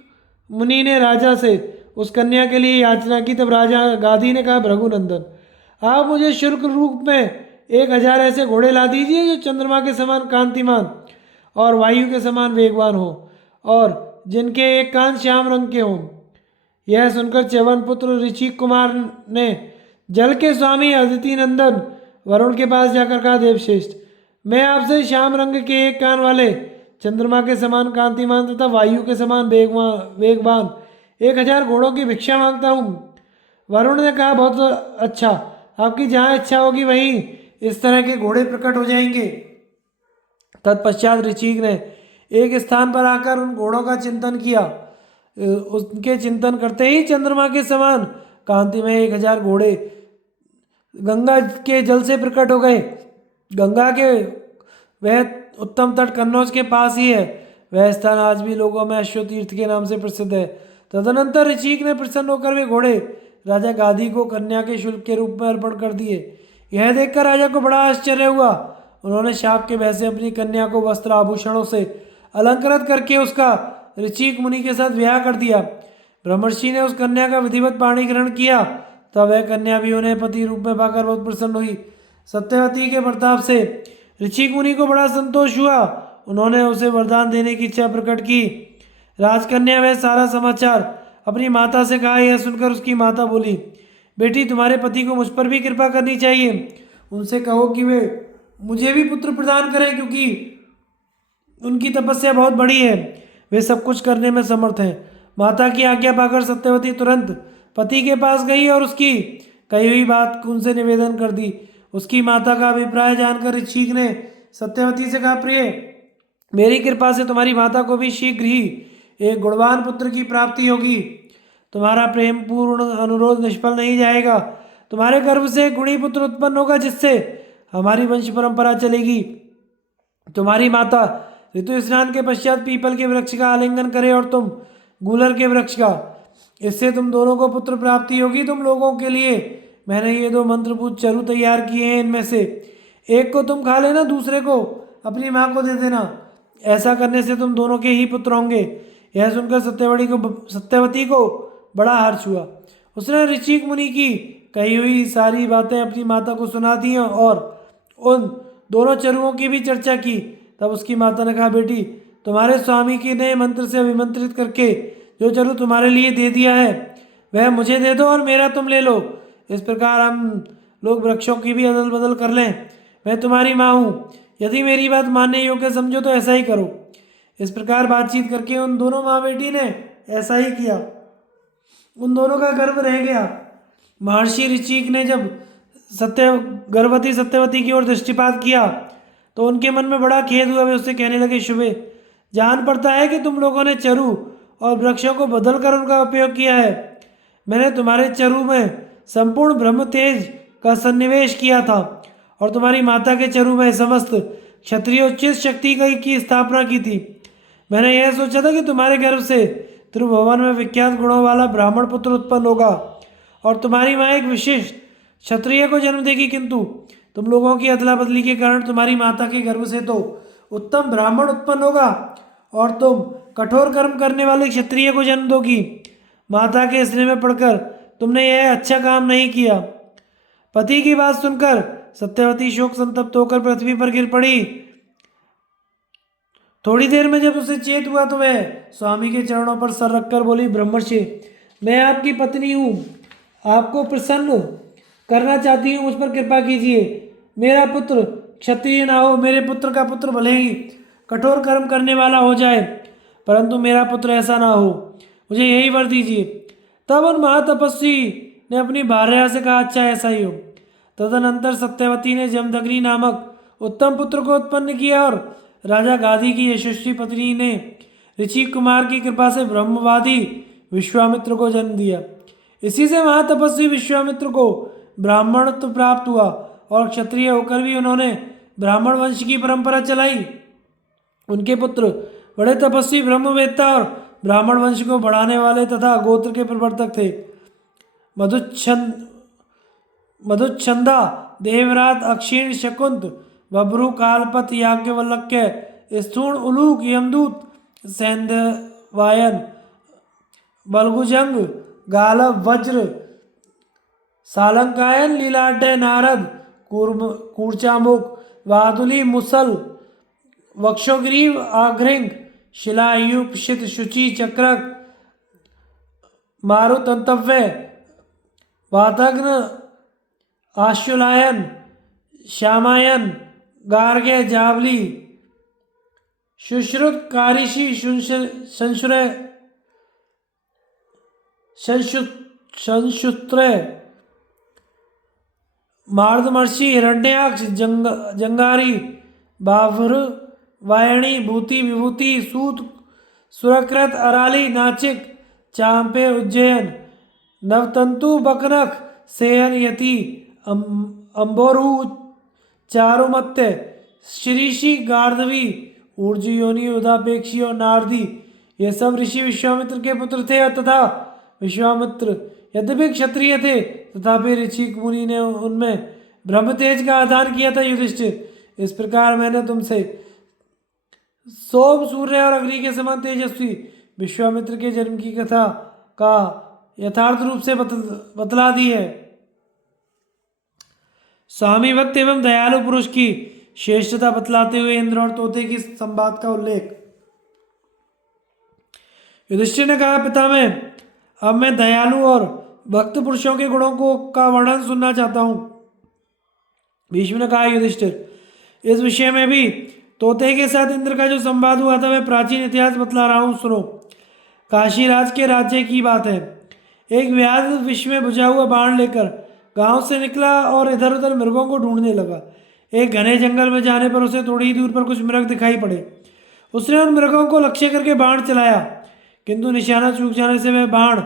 मुनि ने राजा से उस कन्या के लिए याचना की। तब राजा गाधी ने कहा, भृगुनंदन, आप मुझे शुल्क रूप में 1000 ऐसे घोड़े ला दीजिए जो चंद्रमा के समान कांतिमान और वायु के समान वेगवान हो और जिनके एक कान श्याम रंग के हों। यह सुनकर च्यवन पुत्र ऋषि कुमार ने जल के स्वामी अदिति नंदन वरुण के पास जाकर कहा, देवश्रेष्ठ, मैं आपसे श्याम रंग के एक कान वाले चंद्रमा के समान कांतिमान तथा वायु के समान वेगवान 1000 घोड़ों की भिक्षा मांगता हूँ। वरुण ने कहा, बहुत अच्छा, आपकी जहाँ इच्छा होगी वहीं इस तरह के घोड़े प्रकट हो जाएंगे। तत्पश्चात ऋषिक ने एक स्थान पर आकर उन घोड़ों का चिंतन किया। उसके चिंतन करते ही चंद्रमा के समान कांति में 1000 घोड़े गंगा के जल से प्रकट हो गए। गंगा के वह उत्तम तट कन्नौज के पास ही है। वह स्थान आज भी लोगों में अश्वतीर्थ के नाम से प्रसिद्ध है। तदनंतर ऋषिक ने प्रसन्न होकर वे घोड़े राजा गाधी को कन्या के शुल्क के रूप में अर्पण कर दिए। यह देखकर राजा को बड़ा आश्चर्य हुआ। उन्होंने शाप के भय से अपनी कन्या को वस्त्र आभूषणों से अलंकृत करके उसका ऋषिक मुनि के साथ ब्याह कर दिया। ब्रह्मर्षि ने उस कन्या का विधिवत पाणी ग्रहण किया, तब वह कन्या भी उन्हें पति रूप में पाकर बहुत प्रसन्न हुई। सत्यवती के प्रताप से ऋषिक मुनि को बड़ा संतोष हुआ। उन्होंने उसे वरदान देने की इच्छा प्रकट की। राजकन्या वह सारा समाचार अपनी माता से कहा। यह सुनकर उसकी माता बोली, बेटी, तुम्हारे पति को मुझ पर भी कृपा करनी चाहिए। उनसे कहो कि वे मुझे भी पुत्र प्रदान करें, क्योंकि उनकी तपस्या बहुत बड़ी है। वे सब कुछ करने में समर्थ हैं। माता की आज्ञा पाकर सत्यवती तुरंत पति के पास गई और उसकी कही हुई बात उनसे निवेदन कर दी। उसकी माता का अभिप्राय जानकर ऋषिक ने सत्यवती से कहा, प्रिय, मेरी कृपा से तुम्हारी माता को भी शीघ्र ही एक गुणवान पुत्र की प्राप्ति होगी। तुम्हारा प्रेम पूर्ण अनुरोध निष्फल नहीं जाएगा। तुम्हारे गर्भ से एक गुणी पुत्र उत्पन्न होगा, जिससे हमारी वंश परंपरा चलेगी। तुम्हारी माता ऋतु स्नान के पश्चात पीपल के वृक्ष का आलिंगन करे और तुम गूलर के वृक्ष का। इससे तुम दोनों को पुत्र प्राप्ति होगी। तुम लोगों के लिए मैंने ये 2 मंत्रपूत चरु तैयार किए हैं। इनमें से एक को तुम खा लेना, दूसरे को अपनी माँ को दे देना। ऐसा करने से तुम दोनों के ही पुत्र होंगे। यह सुनकर सत्यवती को बड़ा हर्ष हुआ। उसने ऋषिक मुनि की कही हुई सारी बातें अपनी माता को सुना दी और उन दोनों चरुओं की भी चर्चा की। तब उसकी माता ने कहा, बेटी, तुम्हारे स्वामी की ने मंत्र से अभिमंत्रित करके जो चरु तुम्हारे लिए दे दिया है वह मुझे दे दो और मेरा तुम ले लो। इस प्रकार हम लोग वृक्षों की भी अदल बदल कर लें। मैं तुम्हारी माँ हूँ, यदि मेरी बात मानने योग्य समझो तो ऐसा ही करो। इस प्रकार बातचीत करके उन दोनों माँ बेटी ने ऐसा ही किया। उन दोनों का गर्भ रह गया। महर्षि ऋषिक ने जब गर्भवती सत्यवती की ओर दृष्टिपात किया तो उनके मन में बड़ा खेद हुआ। वे उससे कहने लगे, शुभे, जान पड़ता है कि तुम लोगों ने चरु और वृक्षों को बदल कर उनका उपयोग किया है। मैंने तुम्हारे चरु में संपूर्ण ब्रह्म तेज का सन्निवेश किया था और तुम्हारी माता के चरु में समस्त क्षत्रियोचित शक्ति की स्थापना की थी। मैंने यह सोचा था कि तुम्हारे गर्भ से त्रिभुवन में विख्यात गुणों वाला ब्राह्मण पुत्र उत्पन्न होगा और तुम्हारी माँ एक विशिष्ट क्षत्रिय को जन्म देगी, किंतु तुम लोगों की अदला बदली के कारण तुम्हारी माता के गर्भ से तो उत्तम ब्राह्मण उत्पन्न होगा और तुम कठोर कर्म करने वाले क्षत्रिय को जन्म दोगी। माता के स्नेह में पड़कर तुमने यह अच्छा काम नहीं किया। पति की बात सुनकर सत्यवती शोक संतप्त होकर पृथ्वी पर गिर पड़ी। थोड़ी देर में जब उसे चेत हुआ तो वह स्वामी के चरणों पर सर रखकर बोली, ब्रह्मर्षि, मैं आपकी पत्नी हूँ, आपको प्रसन्न करना चाहती हूँ, मुझ पर कृपा कीजिए। मेरा पुत्र क्षत्रिय ना हो, मेरे पुत्र का पुत्र भले ही कठोर कर्म करने वाला हो जाए, परंतु मेरा पुत्र ऐसा ना हो, मुझे यही वर दीजिए। तब उन महातपस्वी ने अपनी भार्या से कहा, अच्छा ऐसा ही हो। तदनंतर सत्यवती ने जमदग्नि नामक उत्तम पुत्र को उत्पन्न किया और राजा गादी की यशस्वी पत्नी ने ऋषि कुमार की कृपा से ब्रह्मवादी विश्वामित्र को जन्म दिया। इसी से महातपस्वी विश्वामित्र को ब्राह्मणत्व प्राप्त हुआ और क्षत्रिय होकर भी उन्होंने ब्राह्मण वंश की परंपरा चलाई। उनके पुत्र बड़े तपस्वी, ब्रह्मवेत्ता और ब्राह्मण वंश को बढ़ाने वाले तथा गोत्र के प्रवर्तक थे। मधुच्छंदा, देवरात, अक्षीण, शकुंत, बब्रू, कालपत, याज्ञवल्क्य, स्थूण, उलूक, यमदूत, सैंधवायन, बलगुजंग, गालव, वज्र, सालंकायन, लीलाढ़, नारद, कूर्चामुख, वादुली, मुसल, वक्षोग्रीव, आघ्रिंग, शिलायुप, शित, शुचि, चक्रक, मारुतंतव्य, वातग्न, आशुलायन, श्यामायन, गार्ग्य, जावली, शुश्रुत, कारिषि, संशुत्र, मार्दमर्षि, हिरण्याक्ष, जंगारी, बाभ्र, वायणी, भूति, विभूति, सूत, सुरकृत, अराली, नाचिक, चांपे, उज्जैन, नवतंतु, बकनक, सेयन, यति, अंबोरू, चारुमत्य, शिरीषि, गार्धवी, ऊर्जयोनि, उदापेक्षी और नारदी, ये सब ऋषि विश्वामित्र के पुत्र थे तथा विश्वामित्र यद्यपि क्षत्रिय थे तथापि ऋषि मुनि ने उनमें ब्रह्मतेज का आदान किया था। युधिष्ठिर, इस प्रकार मैंने तुमसे सोम, सूर्य और अग्नि के समान तेजस्वी विश्वामित्र के जन्म की कथा का यथार्थ रूप से बतला दी है। स्वामी भक्त एवं दयालु पुरुष की श्रेष्ठता बतलाते हुए इंद्र और तोते की संवाद का उल्लेख। युधिष्ठिर ने कहा, पितामह, अब मैं दयालु और भक्त पुरुषों के गुणों का वर्णन सुनना चाहता हूँ। भीष्म ने कहा, युधिष्ठिर, इस विषय में भी तोते के साथ इंद्र का जो संवाद हुआ था वह प्राचीन इतिहास बतला रहा हूँ, सुनो। काशीराज के राज्य की बात है। एक व्याध विष में बुझा हुआ बाण लेकर गांव से निकला और इधर उधर मृगों को ढूंढने लगा। एक घने जंगल में जाने पर उसे थोड़ी ही दूर पर कुछ मृग दिखाई पड़े। उसने उन मृगों को लक्ष्य करके बाण चलाया, किंतु निशाना चूक जाने से वह बाण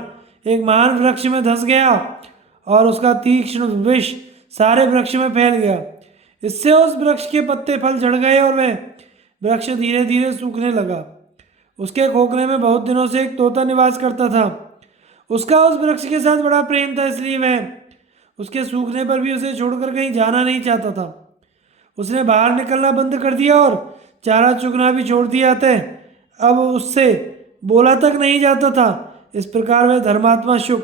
एक महान वृक्ष में धंस गया और उसका तीक्ष्ण विष सारे वृक्ष में फैल गया। इससे उस वृक्ष के पत्ते फल झड़ गए और वह वृक्ष धीरे धीरे सूखने लगा। उसके खोखले में बहुत दिनों से एक तोता निवास करता था। उसका उस वृक्ष के साथ बड़ा प्रेम था, इसलिए वह उसके सूखने पर भी उसे छोड़कर कहीं जाना नहीं चाहता था। उसने बाहर निकलना बंद कर दिया और चारा चुगना भी छोड़ दिया था। अब उससे बोला तक नहीं जाता था। इस प्रकार वह धर्मात्मा शुक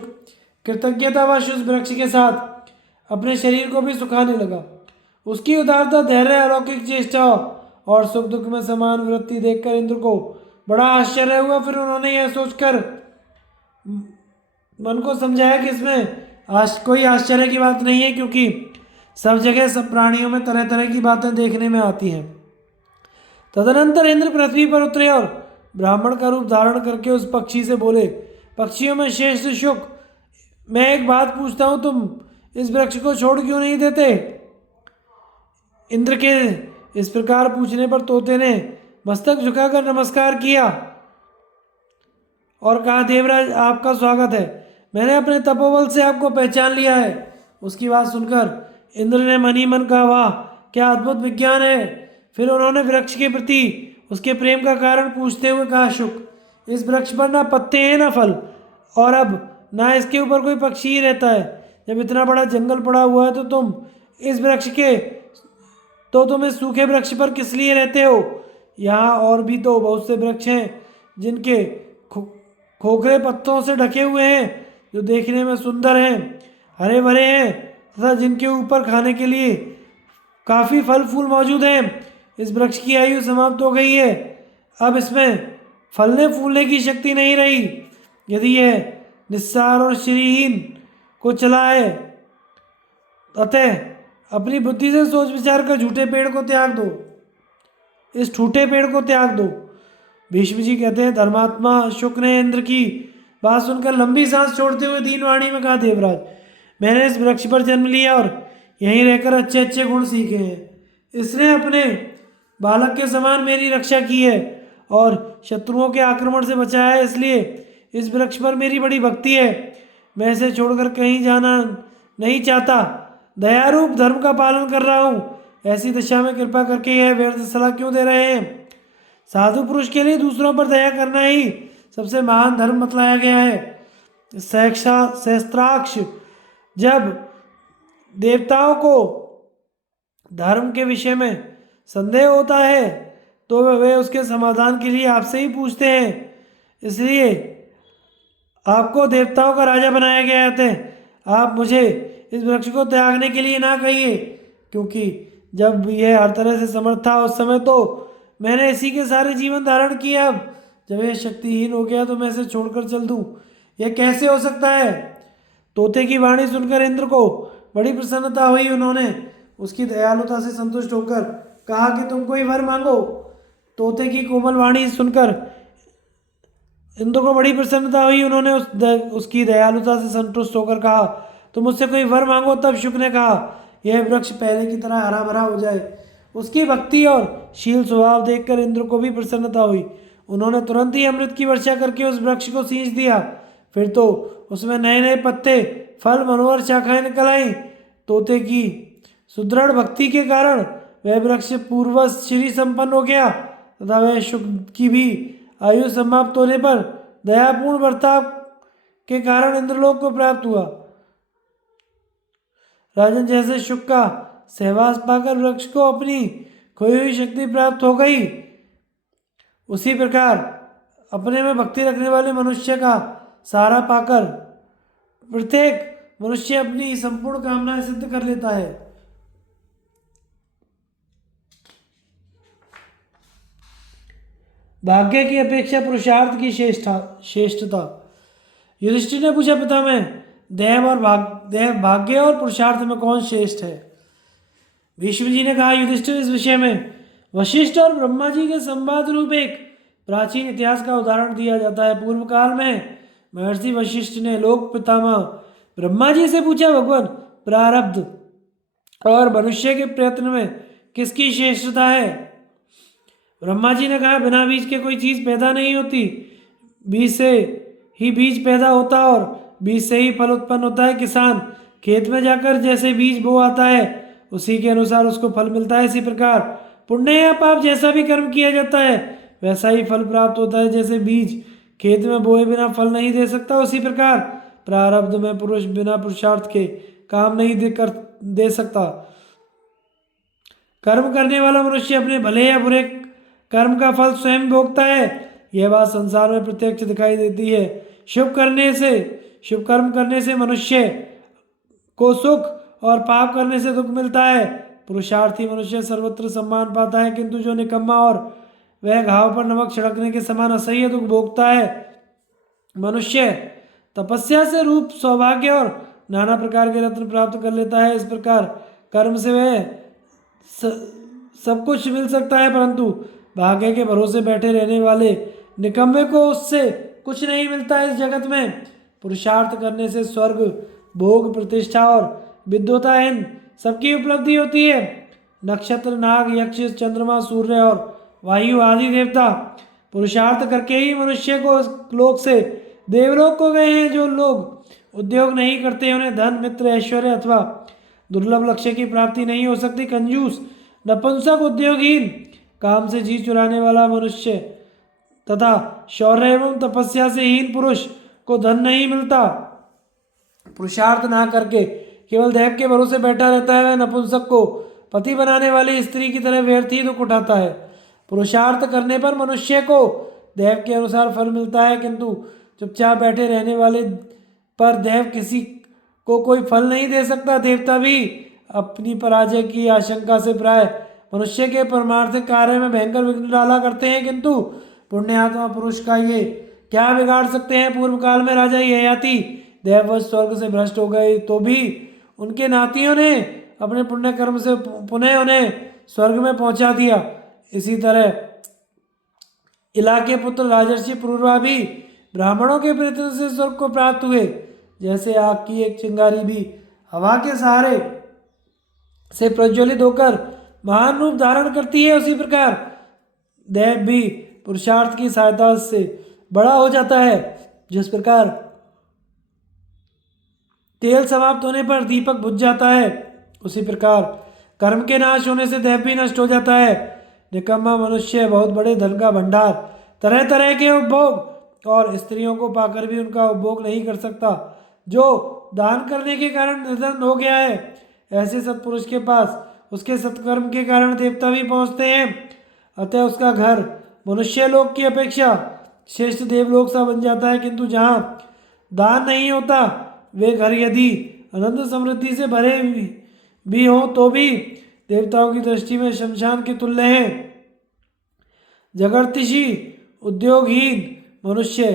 कृतज्ञतावश उस वृक्ष के साथ अपने शरीर को भी सुखाने लगा। उसकी उदारता, धैर्य, अलौकिक चेष्टा और सुख दुख में समान वृत्ति देखकर इंद्र को बड़ा आश्चर्य हुआ। फिर उन्होंने यह सोचकर मन को समझाया कि इसमें कोई आश्चर्य की बात नहीं है, क्योंकि सब जगह सब प्राणियों में तरह तरह की बातें देखने में आती हैं। तदनंतर इंद्र पृथ्वी पर उतरे और ब्राह्मण का रूप धारण करके उस पक्षी से बोले, पक्षियों में श्रेष्ठ शुक, मैं एक बात पूछता हूँ, तुम इस वृक्ष को छोड़ क्यों नहीं देते? इंद्र के इस प्रकार पूछने पर तोते ने मस्तक झुकाकर नमस्कार किया और कहा, देवराज, आपका स्वागत है। मैंने अपने तपोबल से आपको पहचान लिया है। उसकी बात सुनकर इंद्र ने मन ही मन कहा, वाह, क्या अद्भुत विज्ञान है। फिर उन्होंने वृक्ष के प्रति उसके प्रेम का कारण पूछते हुए कहा, शुक, इस वृक्ष पर ना पत्ते हैं ना फल, और अब ना इसके ऊपर कोई पक्षी ही रहता है। जब इतना बड़ा जंगल पड़ा हुआ है तो तुम इस सूखे वृक्ष पर किस लिए रहते हो? यहाँ और भी तो बहुत से वृक्ष हैं जिनके खोखले पत्तों से ढके हुए हैं, जो देखने में सुंदर हैं, हरे भरे हैं, तथा जिनके ऊपर खाने के लिए काफ़ी फल फूल मौजूद हैं। इस वृक्ष की आयु समाप्त हो गई है, अब इसमें फलने फूलने की शक्ति नहीं रही। यदि यह निस्सार और श्रीहीन को चला है, अतः अपनी बुद्धि से सोच विचार कर झूठे पेड़ को त्याग दो, इस ठूठे पेड़ को त्याग दो। भीष्म जी कहते हैं, धर्मात्मा शुक ने इंद्र की बात सुनकर लंबी सांस छोड़ते हुए दीन वाणी में कहा, देवराज, मैंने इस वृक्ष पर जन्म लिया और यहीं रहकर अच्छे अच्छे गुण सीखे हैं। इसने अपने बालक के समान मेरी रक्षा की है और शत्रुओं के आक्रमण से बचाया है, इसलिए इस वृक्ष पर मेरी बड़ी भक्ति है। मैं इसे छोड़कर कहीं जाना नहीं चाहता, दयारूप धर्म का पालन कर रहा हूँ। ऐसी दशा में कृपा करके यह व्यर्थ सलाह क्यों दे रहे हैं? साधु पुरुष के लिए दूसरों पर दया करना ही सबसे महान धर्म बतलाया गया है। सहस्त्राक्ष, जब देवताओं को धर्म के विषय में संदेह होता है तो वे उसके समाधान के लिए आपसे ही पूछते हैं। इसलिए आपको देवताओं का राजा बनाया गया है। आप मुझे इस वृक्ष को त्यागने के लिए ना कहिए, क्योंकि जब यह हर तरह से समर्थ था उस समय तो मैंने इसी के सारे जीवन धारण किया। अब जब यह शक्तिहीन हो गया तो मैं इसे छोड़कर चल दूं, यह कैसे हो सकता है? तोते की वाणी सुनकर इंद्र को बड़ी प्रसन्नता हुई। उन्होंने उसकी दयालुता से संतुष्ट होकर कहा कि तुम कोई वर मांगो। तोते की कोमल वाणी सुनकर इंद्र को बड़ी प्रसन्नता हुई। उन्होंने उसकी दयालुता से संतुष्ट होकर कहा, तुम मुझसे कोई वर मांगो। तब शुक ने कहा, यह वृक्ष पहले की तरह हरा भरा हो जाए। उसकी भक्ति और शील स्वभाव देखकर इंद्र को भी प्रसन्नता हुई। उन्होंने तुरंत ही अमृत की वर्षा करके उस वृक्ष को सींच दिया। फिर तो उसमें नए नए पत्ते, फल, मनोहर शाखाएं निकल आईं। तोते की सुदृढ़ भक्ति के कारण वह वृक्ष पूर्ववत श्री संपन्न हो गया तथा वह शुक की भी आयु समाप्त होने पर दयापूर्ण बर्ताव के कारण इंद्रलोक को प्राप्त हुआ। राजन, जैसे शुक का सहवास पाकर वृक्ष को अपनी खोई हुई शक्ति प्राप्त हो गई, उसी प्रकार अपने में भक्ति रखने वाले मनुष्य का सहारा पाकर प्रत्येक मनुष्य अपनी संपूर्ण कामनाएं सिद्ध कर लेता है। भाग्य की अपेक्षा पुरुषार्थ की श्रेष्ठता। युधिष्ठिर ने पूछा, पिता में भाग्य और पुरुषार्थ में कौन श्रेष्ठ है? भीष्म जी ने कहा, युधिष्ठिर, इस विषय में वशिष्ठ और ब्रह्मा जी के संवाद रूप एक प्राचीन इतिहास का उदाहरण दिया जाता है। पूर्व काल में महर्षि वशिष्ठ ने लोक पितामह ब्रह्मा जी से पूछा, भगवान, प्रारब्ध और मनुष्य के प्रयत्न में किसकी श्रेष्ठता है? ब्रह्मा जी ने कहा, बिना बीज के कोई चीज पैदा नहीं होती, बीज से ही बीज पैदा होता और बीज से ही फल उत्पन्न होता है। किसान खेत में जाकर जैसे बीज बो आता है उसी के अनुसार उसको फल मिलता है। इसी प्रकार पुण्य या पाप जैसा भी कर्म किया जाता है वैसा ही फल प्राप्त होता है। जैसे बीज खेत में बोए बिना फल नहीं दे सकता, उसी प्रकार प्रारब्ध में पुरुष बिना पुरुषार्थ के काम नहीं दे सकता। कर्म करने वाला मनुष्य अपने भले या बुरे कर्म का फल स्वयं भोगता है। यह बात संसार में प्रत्यक्ष दिखाई देती है। शुभ कर्म करने से मनुष्य को सुख और पाप करने से दुख मिलता है। पुरुषार्थी मनुष्य सर्वत्र सम्मान पाता है, किंतु जो निकम्मा और वह घाव पर नमक छिड़कने के समान असह्य दुख भोगता है। मनुष्य तपस्या से रूप, सौभाग्य और नाना प्रकार के रत्न प्राप्त कर लेता है। इस प्रकार कर्म से वह सब कुछ मिल सकता है, परंतु भाग्य के भरोसे बैठे रहने वाले निकम्मे को उससे कुछ नहीं मिलता। इस जगत में पुरुषार्थ करने से स्वर्ग, भोग, प्रतिष्ठा और विद्वता इन सबकी उपलब्धि होती है। नक्षत्र, नाग, यक्ष, चंद्रमा, सूर्य और वायु आदि देवता पुरुषार्थ करके ही मनुष्य को लोक से देवलोक को गए हैं। जो लोग उद्योग नहीं करते उन्हें धन, मित्र, ऐश्वर्य अथवा दुर्लभ लक्ष्य की प्राप्ति नहीं हो सकती। कंजूस, नपुंसक, उद्योगहीन, काम से जी चुराने वाला मनुष्य तथा शौर्य एवं तपस्या से हीन पुरुष को धन नहीं मिलता। पुरुषार्थ ना करके केवल दैव के भरोसे बैठा रहता है, वह नपुंसक को पति बनाने वाली स्त्री की तरह व्यर्थ ही दुख उठाता है। पुरुषार्थ करने पर मनुष्य को दैव के अनुसार फल मिलता है, किंतु चुपचाप बैठे रहने वाले पर दैव किसी को कोई फल नहीं दे सकता। देवता भी अपनी पराजय की आशंका से प्राय मनुष्य के परमार्थिक कार्य में भयंकर विघ्न डाला करते हैं, किंतु पुण्यात्मा पुरुष का ये क्या बिगाड़ सकते हैं। पूर्व काल में राजा ययाति दैववश स्वर्ग से भ्रष्ट हो गए तो भी उनके नातियों ने अपने पुण्य कर्म से पुनः उन्हें स्वर्ग में पहुंचा दिया। इसी तरह इला के पुत्र राजर्षि पुरुरवा भी ब्राह्मणों के प्रयत्न से स्वर्ग को प्राप्त हुए। जैसे आग की एक चिंगारी भी हवा के सहारे से प्रज्वलित होकर महान रूप धारण करती है, उसी प्रकार दैव भी पुरुषार्थ की सहायता से बड़ा हो जाता है। जिस प्रकार तेल समाप्त होने पर दीपक बुझ जाता है, उसी प्रकार कर्म के नाश होने से दैव भी नष्ट हो जाता है। निकम्मा मनुष्य बहुत बड़े धन का भंडार, तरह तरह के उपभोग और स्त्रियों को पाकर भी उनका उपभोग नहीं कर सकता। जो दान करने के कारण निर्धन हो गया है, ऐसे सत्पुरुष के पास उसके सत्कर्म के कारण देवता भी पहुंचते हैं। अतः उसका घर मनुष्य लोक की अपेक्षा श्रेष्ठ देवलोक सा बन जाता है। किंतु जहाँ दान नहीं होता, वे घर यदि अनंत समृद्धि से भरे भी हों तो भी देवताओं की दृष्टि में शमशान के तुल्य हैं। जगर्तिषी उद्योगहीन मनुष्य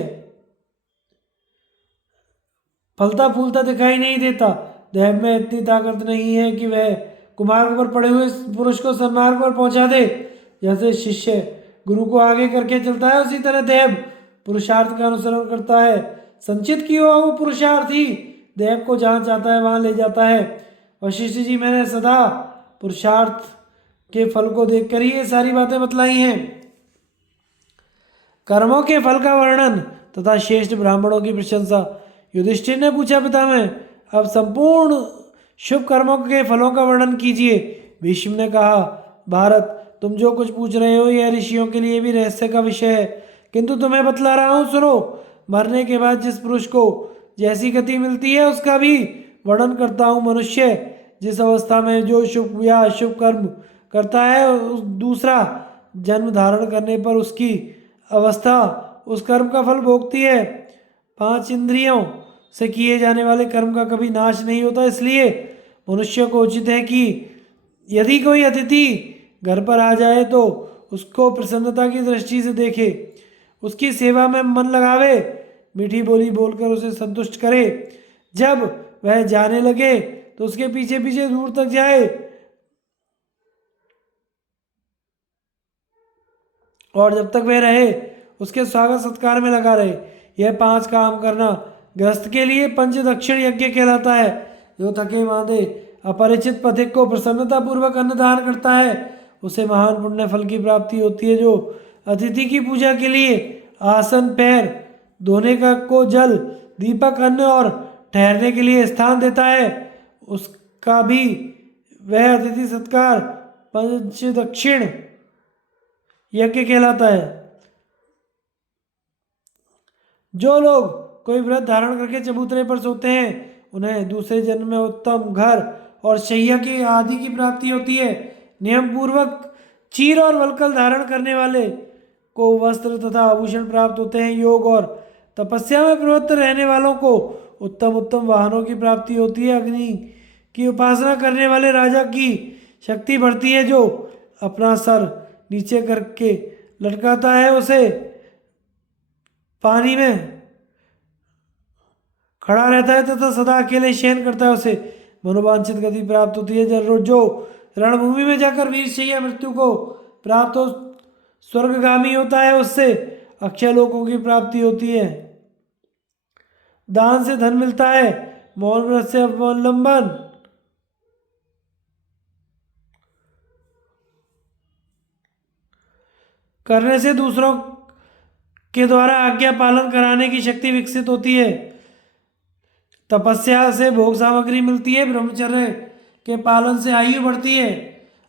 फलता फूलता दिखाई नहीं देता। दैव में इतनी ताकत नहीं है कि वह कुमार्ग पर पड़े हुए पुरुष को सन्मार्ग पर पहुंचा दे। जैसे शिष्य गुरु को आगे करके चलता है, उसी तरह दैव पुरुषार्थ का अनुसरण करता है। संचित किया हुआ वो पुरुषार्थ ही दैव को जहाँ चाहता है वहाँ ले जाता है। वशिष्ठ जी, मैंने सदा पुरुषार्थ के फल को देखकर ही ये सारी बातें बतलाई हैं। कर्मों के फल का वर्णन तथा श्रेष्ठ ब्राह्मणों की प्रशंसा। युधिष्ठिर ने पूछा, पितामह, अब संपूर्ण शुभ कर्मों के फलों का वर्णन कीजिए। भीष्म ने कहा, भारत, तुम जो कुछ पूछ रहे हो यह ऋषियों के लिए भी रहस्य का विषय है, किंतु तुम्हें बतला रहा हूँ, सुनो। मरने के बाद जिस पुरुष को जैसी गति मिलती है उसका भी वर्णन करता हूँ। मनुष्य जिस अवस्था में जो शुभ या अशुभ कर्म करता है, उस दूसरा जन्म धारण करने पर उसकी अवस्था उस कर्म का फल भोगती है। 5 इंद्रियों से किए जाने वाले कर्म का कभी नाश नहीं होता। इसलिए मनुष्य को उचित है कि यदि कोई अतिथि घर पर आ जाए तो उसको प्रसन्नता की दृष्टि से देखे, उसकी सेवा में मन लगावे, मीठी बोली बोलकर उसे संतुष्ट करे। जब वह जाने लगे तो उसके पीछे पीछे दूर तक जाए और जब तक वह रहे उसके स्वागत सत्कार में लगा रहे। यह 5 काम करना गृहस्थ के लिए पंच दक्षिण यज्ञ कहलाता है। जो थके मांदे अपरिचित पथिक को प्रसन्नता पूर्वक अन्न दान करता है, उसे महान पुण्य फल की प्राप्ति होती है। जो अतिथि की पूजा के लिए आसन, पैर धोने का को जल, दीपक, अन्न और ठहरने के लिए स्थान देता है, उसका भी वह अतिथि सत्कार पंच दक्षिण यज्ञ कहलाता है। जो लोग कोई व्रत धारण करके चबूतरे पर सोते हैं, उन्हें दूसरे जन्म में उत्तम घर और शैया की आदि की प्राप्ति होती है। नियम पूर्वक चीर और वलकल धारण करने वाले को वस्त्र तथा आभूषण प्राप्त होते हैं। योग और तपस्या में प्रवृत्त रहने वालों को उत्तम उत्तम वाहनों की प्राप्ति होती है। अग्नि की उपासना करने वाले राजा की शक्ति बढ़ती है। जो अपना सर नीचे करके लटकाता है, उसे पानी में खड़ा रहता है तथा सदा अकेले शयन करता है, उसे मनोवांछित गति प्राप्त होती है। जो रणभूमि में जाकर वीरशैया मृत्यु को प्राप्त हो स्वर्गगामी होता है, उससे अक्षय लोकों की प्राप्ति होती है। दान से धन मिलता है, मौन व्रत से अवलंबन करने से दूसरों के द्वारा आज्ञा पालन कराने की शक्ति विकसित होती है। तपस्या से भोग सामग्री मिलती है, ब्रह्मचर्य के पालन से आयु बढ़ती है,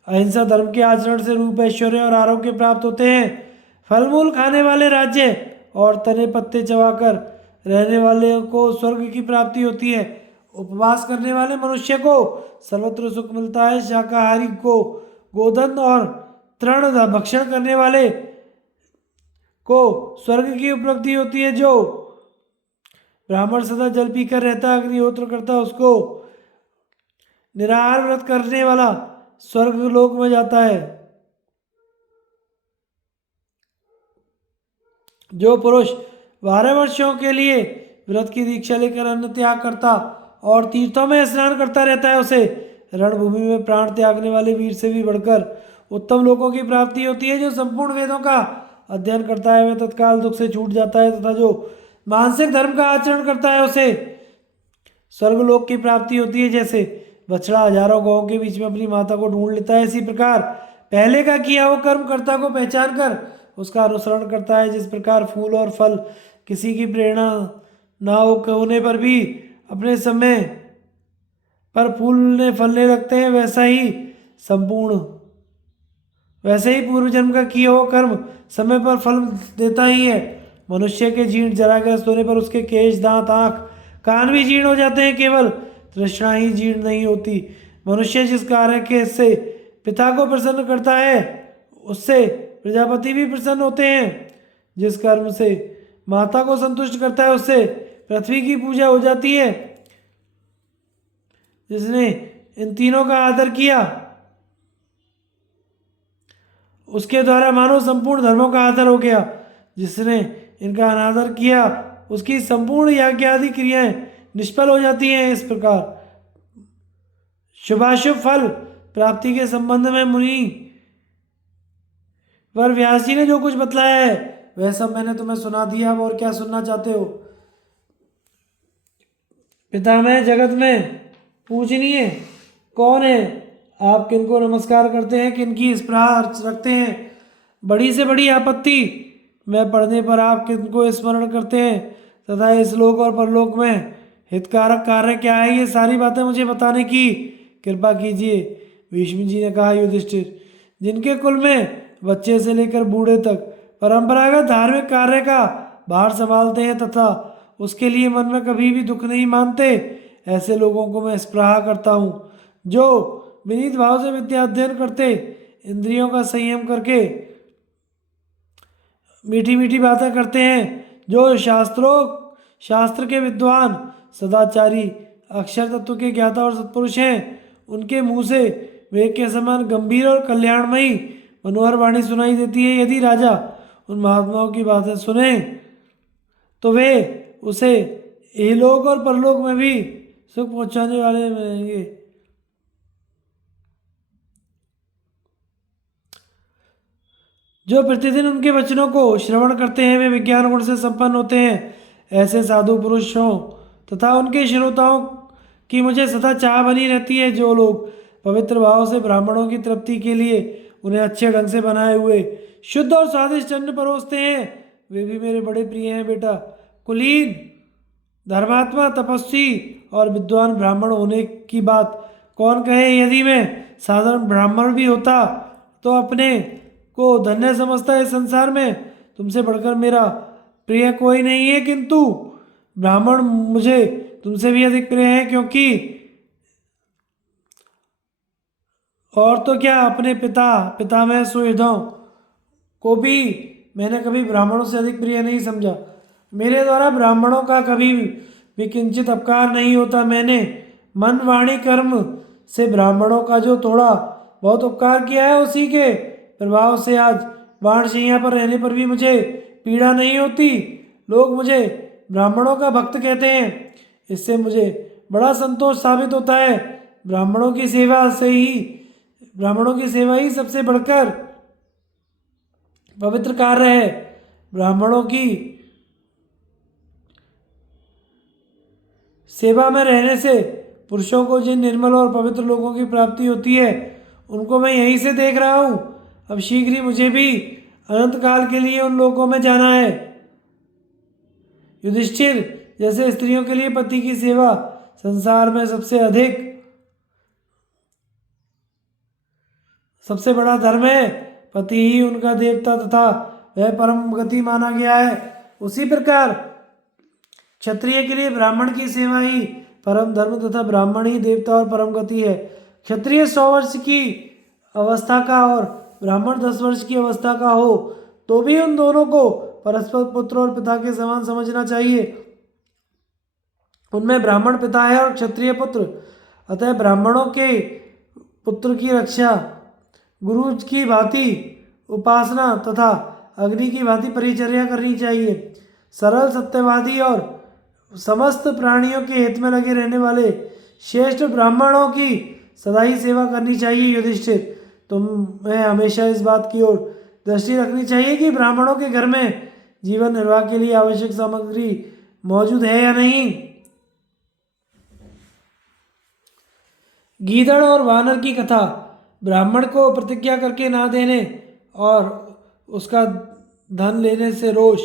अहिंसा धर्म के आचरण से रूप, ऐश्वर्य और आरोग्य प्राप्त होते हैं। फल मूल खाने वाले राज्य और तने पत्ते चबाकर रहने वाले को स्वर्ग की प्राप्ति होती है। उपवास करने वाले मनुष्य को सर्वत्र सुख मिलता है। शाकाहारी को गोधन और तृण भक्षण करने वाले को स्वर्ग की उपलब्धि होती है। जो ब्राह्मण सदा जल पीकर रहता, अग्निहोत्र करता, उसको निराहार व्रत करने वाला स्वर्ग लोक में जाता है। जो पुरुष 12 वर्षों के लिए व्रत की दीक्षा लेकर अन्न त्याग करता और तीर्थों में स्नान करता रहता है, उसे रणभूमि में प्राण त्यागने वाले वीर से भी बढ़कर उत्तम लोकों की प्राप्ति होती है। जो संपूर्ण वेदों का अध्ययन करता है वह तत्काल दुख से छूट जाता है, तथा जो मानसिक धर्म का आचरण करता है उसे स्वर्गलोक की प्राप्ति होती है। जैसे बछड़ा हजारों गांवों के बीच में अपनी माता को ढूंढ लेता है, इसी प्रकार पहले का किया हुआ कर्म कर्ता को पहचान कर उसका अनुसरण करता है। जिस प्रकार फूल और फल किसी की प्रेरणा ना होने पर भी अपने समय पर फूलने फलने लगते हैं, वैसे ही पूर्व जन्म का किया हुआ कर्म समय पर फल देता ही है। मनुष्य के जीर्ण जराग्रस्त होने पर उसके केश, दांत, आंख, कान भी जीर्ण हो जाते हैं, केवल तृष्णा ही जीर्ण नहीं होती। मनुष्य जिस कार्य के से पिता को प्रसन्न करता है उससे प्रजापति भी प्रसन्न होते हैं। जिस कर्म से माता को संतुष्ट करता है उससे पृथ्वी की पूजा हो जाती है। जिसने इन तीनों का आदर किया उसके द्वारा मानव संपूर्ण धर्मों का आदर हो गया। जिसने इनका अनादर किया उसकी संपूर्ण यज्ञादि क्रियाएं निष्फल हो जाती हैं। इस प्रकार शुभाशुभ फल प्राप्ति के संबंध में मुनि पर व्यास जी ने जो कुछ बतलाया है वह सब मैंने तुम्हें सुना दिया। अब और क्या सुनना चाहते हो? पितामह जगत में पूजनीय कौन है? आप किनको नमस्कार करते हैं, किनकी स्पृहा रखते हैं? बड़ी से बड़ी आपत्ति में पड़ने पर आप किनको स्मरण करते हैं तथा इस लोक और परलोक में हितकारक कार्य क्या है, ये सारी बातें मुझे बताने की कृपा कीजिए। भीष्म जी ने कहा, युधिष्ठिर, जिनके कुल में बच्चे से लेकर बूढ़े तक परंपरागत धार्मिक कार्य का भार संभालते हैं तथा उसके लिए मन में कभी भी दुख नहीं मानते, ऐसे लोगों को मैं स्पृहा करता हूँ। जो विनीत भाव से विद्या अध्ययन करते, इंद्रियों का संयम करके मीठी मीठी बातें करते हैं, जो शास्त्र के विद्वान, सदाचारी, अक्षर तत्व के ज्ञाता और सत्पुरुष हैं, उनके मुंह से वेद के समान गंभीर और कल्याणमयी मनोहर वाणी सुनाई देती है। यदि राजा उन महात्माओं की बातें सुने तो वे उसे इहलोक और परलोक में भी सुख पहुंचाने वाले मिलेंगे। जो प्रतिदिन उनके वचनों को श्रवण करते हैं वे विज्ञान गुण से संपन्न होते हैं। ऐसे साधु पुरुष हों तथा उनके श्रोताओं की मुझे सदा चाह बनी रहती है। जो लोग पवित्र भाव से ब्राह्मणों की तृप्ति के लिए उन्हें अच्छे ढंग से बनाए हुए शुद्ध और स्वादिष्ट अन्न परोसते हैं वे भी मेरे बड़े प्रिय हैं। बेटा, कुलीन, धर्मात्मा, तपस्वी और विद्वान ब्राह्मण होने की बात कौन कहे? यदि मैं साधारण ब्राह्मण भी होता तो अपने को धन्य समझता है। इस संसार में तुमसे बढ़कर मेरा प्रिय कोई नहीं है, किंतु ब्राह्मण मुझे तुमसे भी अधिक प्रिय है, क्योंकि और तो क्या, अपने पितामह सुहृदों को भी मैंने कभी ब्राह्मणों से अधिक प्रिय नहीं समझा। मेरे द्वारा ब्राह्मणों का कभी भी किंचित अपकार नहीं होता। मैंने मन, वाणी, कर्म से ब्राह्मणों का जो थोड़ा बहुत उपकार किया है उसी के प्रभाव से आज वाणशैया पर रहने पर भी मुझे पीड़ा नहीं होती। लोग मुझे ब्राह्मणों का भक्त कहते हैं, इससे मुझे बड़ा संतोष साबित होता है। ब्राह्मणों की सेवा ही सबसे बढ़कर पवित्र कार्य है। ब्राह्मणों की सेवा में रहने से पुरुषों को जिन निर्मल और पवित्र लोगों की प्राप्ति होती है उनको मैं यहीं से देख रहा हूँ। अब शीघ्र ही मुझे भी अनंत काल के लिए उन लोगों में जाना है। युधिष्ठिर, जैसे स्त्रियों के लिए पति की सेवा संसार में सबसे अधिक सबसे बड़ा धर्म है, पति ही उनका देवता तथा वह परम गति माना गया है। उसी प्रकार क्षत्रिय के लिए ब्राह्मण की सेवा ही परम धर्म तथा ब्राह्मण ही देवता और परम गति है। क्षत्रिय 100 वर्ष की अवस्था का और ब्राह्मण 10 वर्ष की अवस्था का हो तो भी उन दोनों को परस्पर पुत्र और पिता के समान समझना चाहिए। उनमें ब्राह्मण पिता है और क्षत्रिय पुत्र, अतः ब्राह्मणों के पुत्र की रक्षा, गुरु की भांति उपासना तथा अग्नि की भांति परिचर्या करनी चाहिए। सरल, सत्यवादी और समस्त प्राणियों के हित में लगे रहने वाले श्रेष्ठ ब्राह्मणों की सदा ही सेवा करनी चाहिए। युधिष्ठिर, तुम्हें हमेशा इस बात की ओर दृष्टि रखनी चाहिए कि ब्राह्मणों के घर में जीवन निर्वाह के लिए आवश्यक सामग्री मौजूद है या नहीं। गीदड़ और वानर की कथा। ब्राह्मण को प्रतिज्ञा करके ना देने और उसका धन लेने से रोष।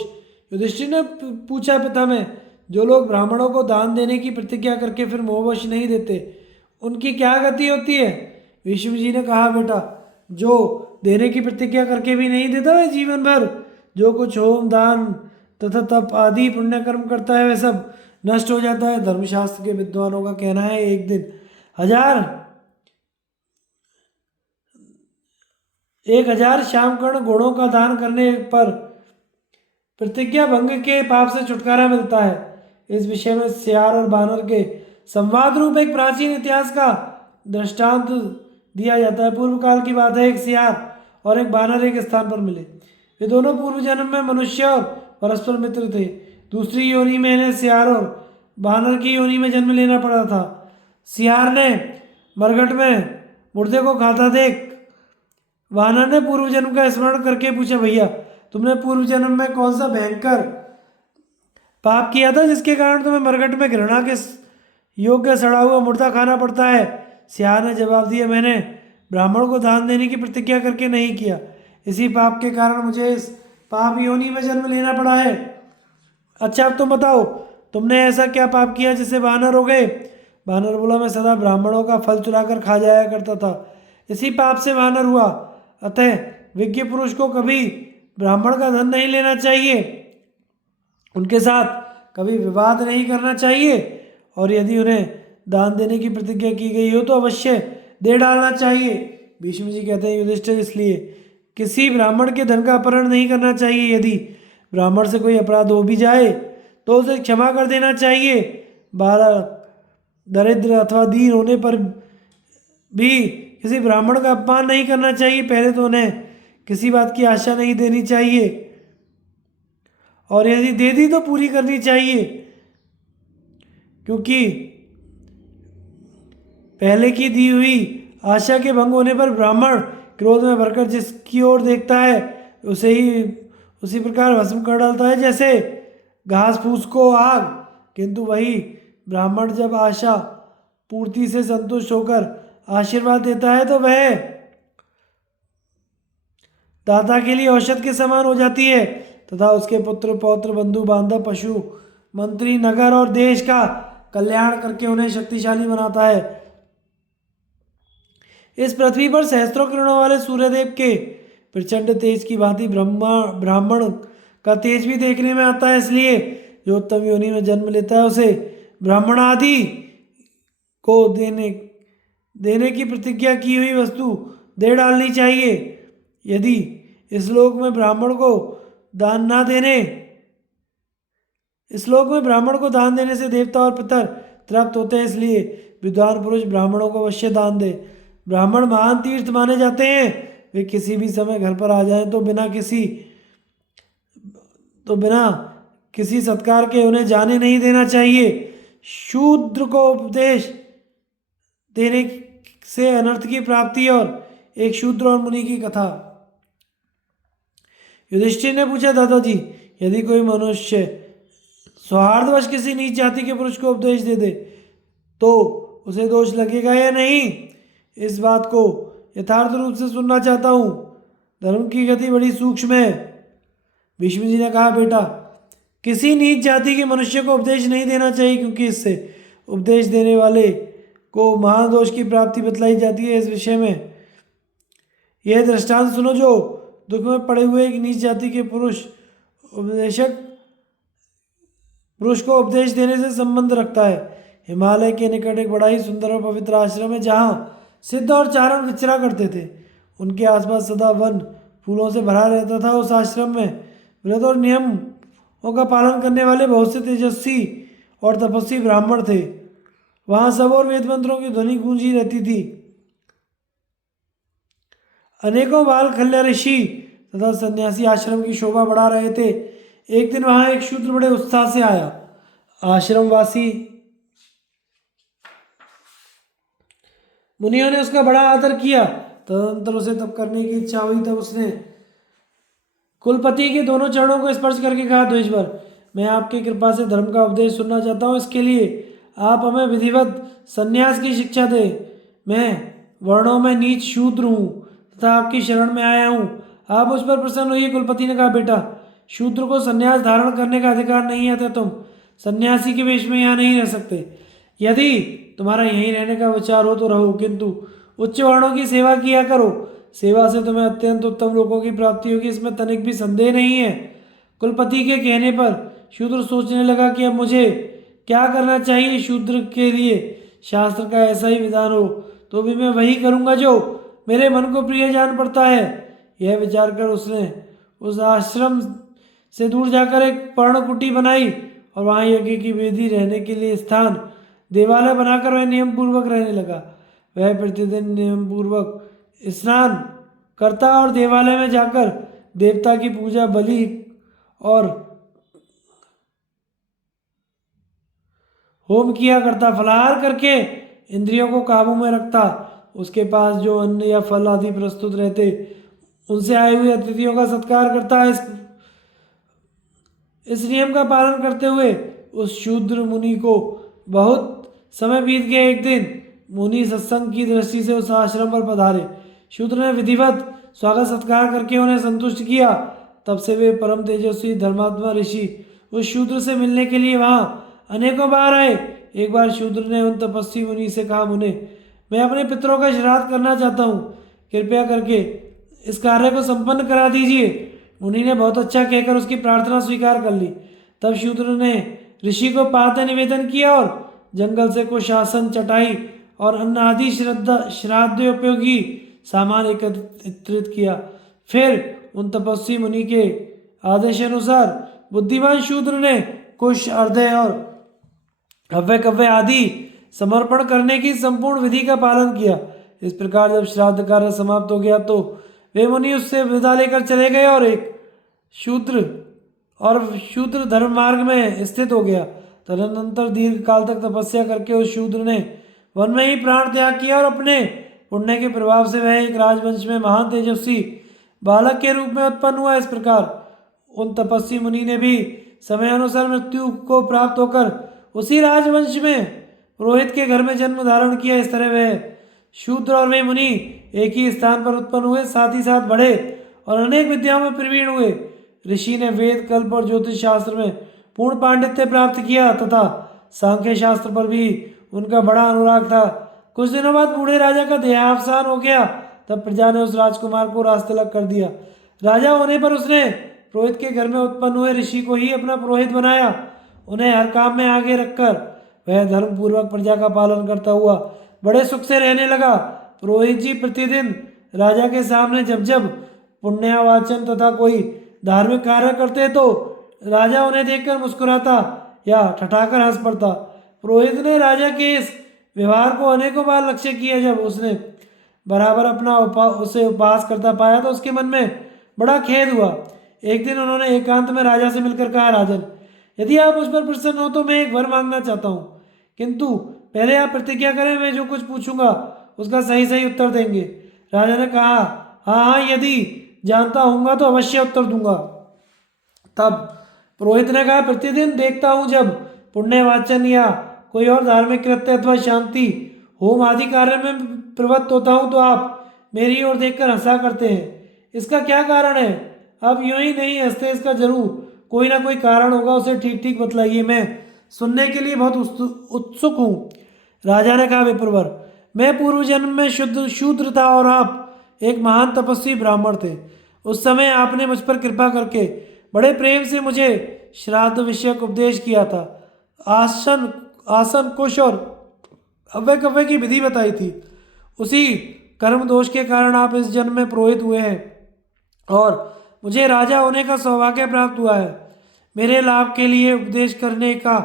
युधिष्ठिर ने पूछा, पिता में जो लोग ब्राह्मणों को दान देने की प्रतिज्ञा करके फिर मोहवश नहीं देते, उनकी क्या गति होती है? विष्णु जी ने कहा, बेटा, जो देने की प्रतिज्ञा करके भी नहीं देता वह जीवन भर जो कुछ होम दान तथा तप आदि पुण्य कर्म करता है वह सब नष्ट हो जाता है। धर्मशास्त्र के विद्वानों का कहना है, एक दिन 1000 श्यामकर्ण गुणों का दान करने पर प्रतिज्ञा भंग के पाप से छुटकारा मिलता है। इस विषय में सियार और बानर के संवाद रूप एक प्राचीन इतिहास का दृष्टांत दिया जाता है। पूर्व काल की बात है, एक सियार और एक बानर एक स्थान पर मिले। वे दोनों पूर्व जन्म में मनुष्य और परस्पर मित्र थे। दूसरी योनि में इन्हें सियार और बानर की योनि में जन्म लेना पड़ा था। सियार ने मरघट में मुर्दे को खाता देख वानर ने पूर्व जन्म का स्मरण करके पूछा, भैया, तुमने पूर्व जन्म में कौन सा भयंकर पाप किया था जिसके कारण तुम्हें मरघट में घृणा के योग्य सड़ा हुआ मुर्दा खाना पड़ता है? सियार ने जवाब दिया, मैंने ब्राह्मण को दान देने की प्रतिज्ञा करके नहीं किया, इसी पाप के कारण मुझे इस पाप योनि में जन्म लेना पड़ा है। अच्छा, अब तुम बताओ, तुमने ऐसा क्या पाप किया जिससे वानर हो गए? वानर बोला, मैं सदा ब्राह्मणों का फल चुराकर खा जाया करता था, इसी पाप से वानर हुआ। अतः विज्ञ पुरुष को कभी ब्राह्मण का धन नहीं लेना चाहिए, उनके साथ कभी विवाद नहीं करना चाहिए, और यदि उन्हें दान देने की प्रतिज्ञा की गई हो तो अवश्य दे डालना चाहिए। भीष्म जी कहते हैं, युधिष्ठिर, इसलिए किसी ब्राह्मण के धन का अपहरण नहीं करना चाहिए। यदि ब्राह्मण से कोई अपराध हो भी जाए तो उसे क्षमा कर देना चाहिए। दरिद्र अथवा दीन होने पर भी किसी ब्राह्मण का अपमान नहीं करना चाहिए। पहले तो उन्हें किसी बात की आशा नहीं देनी चाहिए, और यदि दे दी तो पूरी करनी चाहिए, क्योंकि पहले की दी हुई आशा के भंग होने पर ब्राह्मण क्रोध में भरकर जिसकी ओर देखता है उसे ही उसी प्रकार भस्म कर डालता है जैसे घास फूस को आग। किंतु वही ब्राह्मण जब आशा पूर्ति से संतुष्ट होकर आशीर्वाद देता है तो वह दाता के लिए औषध के समान हो जाती है, तथा उसके पुत्र पौत्र बंधु बांधव पशु मंत्री नगर और देश का कल्याण करके उन्हें शक्तिशाली बनाता है। इस पृथ्वी पर सहस्त्रों किरणों वाले सूर्यदेव के प्रचंड तेज की भांति ब्राह्मण का तेज भी देखने में आता है। इसलिए जो उत्तम योनि में जन्म लेता है उसे ब्राह्मण आदि को देने की प्रतिज्ञा की हुई वस्तु दे डालनी चाहिए। यदि इस लोक में ब्राह्मण को दान देने से देवता और पितर तृप्त होते हैं, इसलिए विद्वान पुरुष ब्राह्मणों को अवश्य दान दे। ब्राह्मण महान तीर्थ माने जाते हैं, वे किसी भी समय घर पर आ जाएं तो बिना किसी सत्कार के उन्हें जाने नहीं देना चाहिए। शूद्र को उपदेश देने से अनर्थ की प्राप्ति और एक शूद्र और मुनि की कथा। युधिष्ठिर ने पूछा, दादाजी, यदि कोई मनुष्य सौहार्दवश किसी नीच जाति के पुरुष को उपदेश दे दे तो उसे दोष लगेगा या नहीं? इस बात को यथार्थ रूप से सुनना चाहता हूँ। धर्म की गति बड़ी सूक्ष्म है। भीष्म जी ने कहा, बेटा, किसी नीच जाति के मनुष्य को उपदेश नहीं देना चाहिए, क्योंकि इससे उपदेश देने वाले को महादोष की प्राप्ति बतलाई जाती है। इस विषय में यह दृष्टांत सुनो जो दुख में पड़े हुए एक नीच जाति के पुरुष को उपदेश देने से संबंध रखता है। हिमालय के निकट एक बड़ा ही सुंदर और पवित्र आश्रम है जहाँ सिद्ध और चारण विचरा करते थे। उनके आसपास सदा वन फूलों से भरा रहता था। उस आश्रम में व्रत और नियमों का पालन करने वाले बहुत से तेजस्वी और तपस्वी ब्राह्मण थे। वहाँ सब और वेद मंत्रों की ध्वनि गूंजी रहती थी। अनेकों बाल खल्य ऋषि तथा सन्यासी आश्रम की शोभा बढ़ा रहे थे। एक दिन वहां एक शूद्र बड़े उत्साह से आया। आश्रमवासी मुनियों ने उसका बड़ा आदर किया। तदनंतर उसे तप करने की इच्छा हुई। तब उसने कुलपति के दोनों चरणों को स्पर्श करके कहा, द्विजवर, मैं आपकी कृपा से धर्म का उपदेश सुनना चाहता हूँ। इसके लिए आप हमें विधिवत संन्यास की शिक्षा दें। मैं वर्णों में नीच शूद्र हूँ तथा आपकी शरण में आया हूँ। आप मुझ पर प्रसन्न हुई। कुलपति ने कहा, बेटा, शूद्र को संन्यास धारण करने का अधिकार नहीं है, तो तुम सन्यासी के वेश में यहाँ नहीं रह सकते। यदि तुम्हारा यहीं रहने का विचार हो तो रहो, किंतु उच्च वर्णों की सेवा किया करो। सेवा से तुम्हें अत्यंत उत्तम लोगों की प्राप्ति होगी, इसमें तनिक भी संदेह नहीं है। कुलपति के कहने पर शूद्र सोचने लगा कि अब मुझे क्या करना चाहिए। शूद्र के लिए शास्त्र का ऐसा ही विधान हो तो भी मैं वही करूँगा जो मेरे मन को प्रिय जान पड़ता है। यह विचार कर उसने उस आश्रम से दूर जाकर एक पर्णकुटी बनाई और वहाँ यज्ञ की वेदी, रहने के लिए स्थान, देवालय बनाकर वह नियम पूर्वक रहने लगा। वह प्रतिदिन नियम पूर्वक स्नान करता और देवालय में जाकर देवता की पूजा, बलि और होम किया करता। फलाहार करके इंद्रियों को काबू में रखता। उसके पास जो अन्न या फल आदि प्रस्तुत रहते उनसे आए हुए अतिथियों का सत्कार करता। इस नियम का पालन करते हुए उस शूद्र मुनि को बहुत समय बीत गया। एक दिन मुनि सत्संग की दृष्टि से उस आश्रम पर पधारे। शूद्र ने विधिवत स्वागत सत्कार करके उन्हें संतुष्ट किया। तब से वे परम तेजस्वी धर्मात्मा ऋषि उस शूद्र से मिलने के लिए वहां अनेकों बार आए। एक बार शूद्र ने उन तपस्वी मुनि से कहा, मुने, मैं अपने पितरों का श्राद्ध करना चाहता हूँ, कृपया करके इस कार्य को संपन्न करा दीजिए। मुनि ने बहुत अच्छा कहकर उसकी प्रार्थना स्वीकार कर ली। तब शूद्र ने ऋषि को पाते निवेदन किया और जंगल से कुछ आसन, चटाई और अन्न आदि श्राद्धोपयोगी सामान एकत्रित किया। फिर उन तपस्वी मुनि के आदेशानुसार बुद्धिमान शूद्र ने कुश, अर्धय और हव्य कव्य आदि समर्पण करने की संपूर्ण विधि का पालन किया। इस प्रकार जब श्राद्ध कार्य समाप्त हो गया तो वे मुनि उससे विदा लेकर चले गए और शूद्र धर्म मार्ग में स्थित हो गया। तदनंतर दीर्घ काल तक तपस्या करके उस शूद्र ने वन में ही प्राण त्याग किया और अपने पुण्य के प्रभाव से वह एक राजवंश में महान तेजस्वी बालक के रूप में उत्पन्न हुआ। इस प्रकार उन तपस्वी मुनि ने भी समय अनुसार मृत्यु को प्राप्त होकर उसी राजवंश में पुरोहित के घर में जन्म धारण किया। इस तरह वह शूद्र और वे मुनि एक ही स्थान पर उत्पन्न हुए, साथ ही साथ बढ़े और अनेक विद्याओं में प्रवीण हुए। ऋषि ने वेद, कल्प और ज्योतिष शास्त्र में पूर्ण पांडित्य प्राप्त किया तथा सांख्य शास्त्र पर भी उनका बड़ा अनुराग था। कुछ दिनों बाद बूढ़े राजा का देहावसान हो गया। तब प्रजा ने उस राजकुमार को राजतिलक कर दिया। राजा होने पर उसने पुरोहित के घर में उत्पन्न हुए ऋषि को ही अपना पुरोहित बनाया। उन्हें हर काम में आगे रखकर वह धर्म पूर्वक प्रजा का पालन करता हुआ बड़े सुख से रहने लगा। पुरोहित जी प्रतिदिन राजा के सामने जब जब पुण्यावाचन तथा कोई धार्मिक कार्य करते तो राजा उन्हें देखकर मुस्कुराता या ठठाकर हंस पड़ता। पुरोहित ने राजा के इस व्यवहार को अनेकों बार लक्ष्य किया। जब उसने बराबर अपना उसे उपहास करता पाया तो उसके मन में बड़ा खेद हुआ। एक दिन उन्होंने एकांत में राजा से मिलकर कहा, राजन, यदि आप मुझ पर प्रसन्न हो तो मैं एक वर मांगना चाहता हूँ, किंतु पहले आप प्रतिज्ञा करें, मैं जो कुछ पूछूंगा उसका सही सही उत्तर देंगे। राजा ने कहा, हाँ हाँ, यदि जानता होऊंगा तो अवश्य उत्तर दूंगा। तब पुरोहित ने कहा, प्रतिदिन देखता हूँ जब पुण्यवाचन या कोई और धार्मिक कृत्य अथवा शांति, होम आदि कार्य में प्रवृत्त होता हूँ तो आप मेरी ओर देखकर हंसा करते हैं। इसका क्या कारण है? आप यूं ही नहीं हंसते, इसका जरूर कोई ना कोई कारण होगा, उसे ठीक ठीक बतलाइए, मैं सुनने के लिए बहुत उत्सुक हूँ। राजा ने कहा, विप्रवर, मैं पूर्व जन्म में शूद्र था और आप एक महान तपस्वी ब्राह्मण थे। उस समय आपने मुझ पर कृपा करके बड़े प्रेम से मुझे श्राद्ध विषयक उपदेश किया था। आसन आसन कुश और अव्यय कव्य की विधि बताई थी। उसी कर्म दोष के कारण आप इस जन्म में पुरोहित हुए हैं और मुझे राजा होने का सौभाग्य प्राप्त हुआ है। मेरे लाभ के लिए उपदेश करने का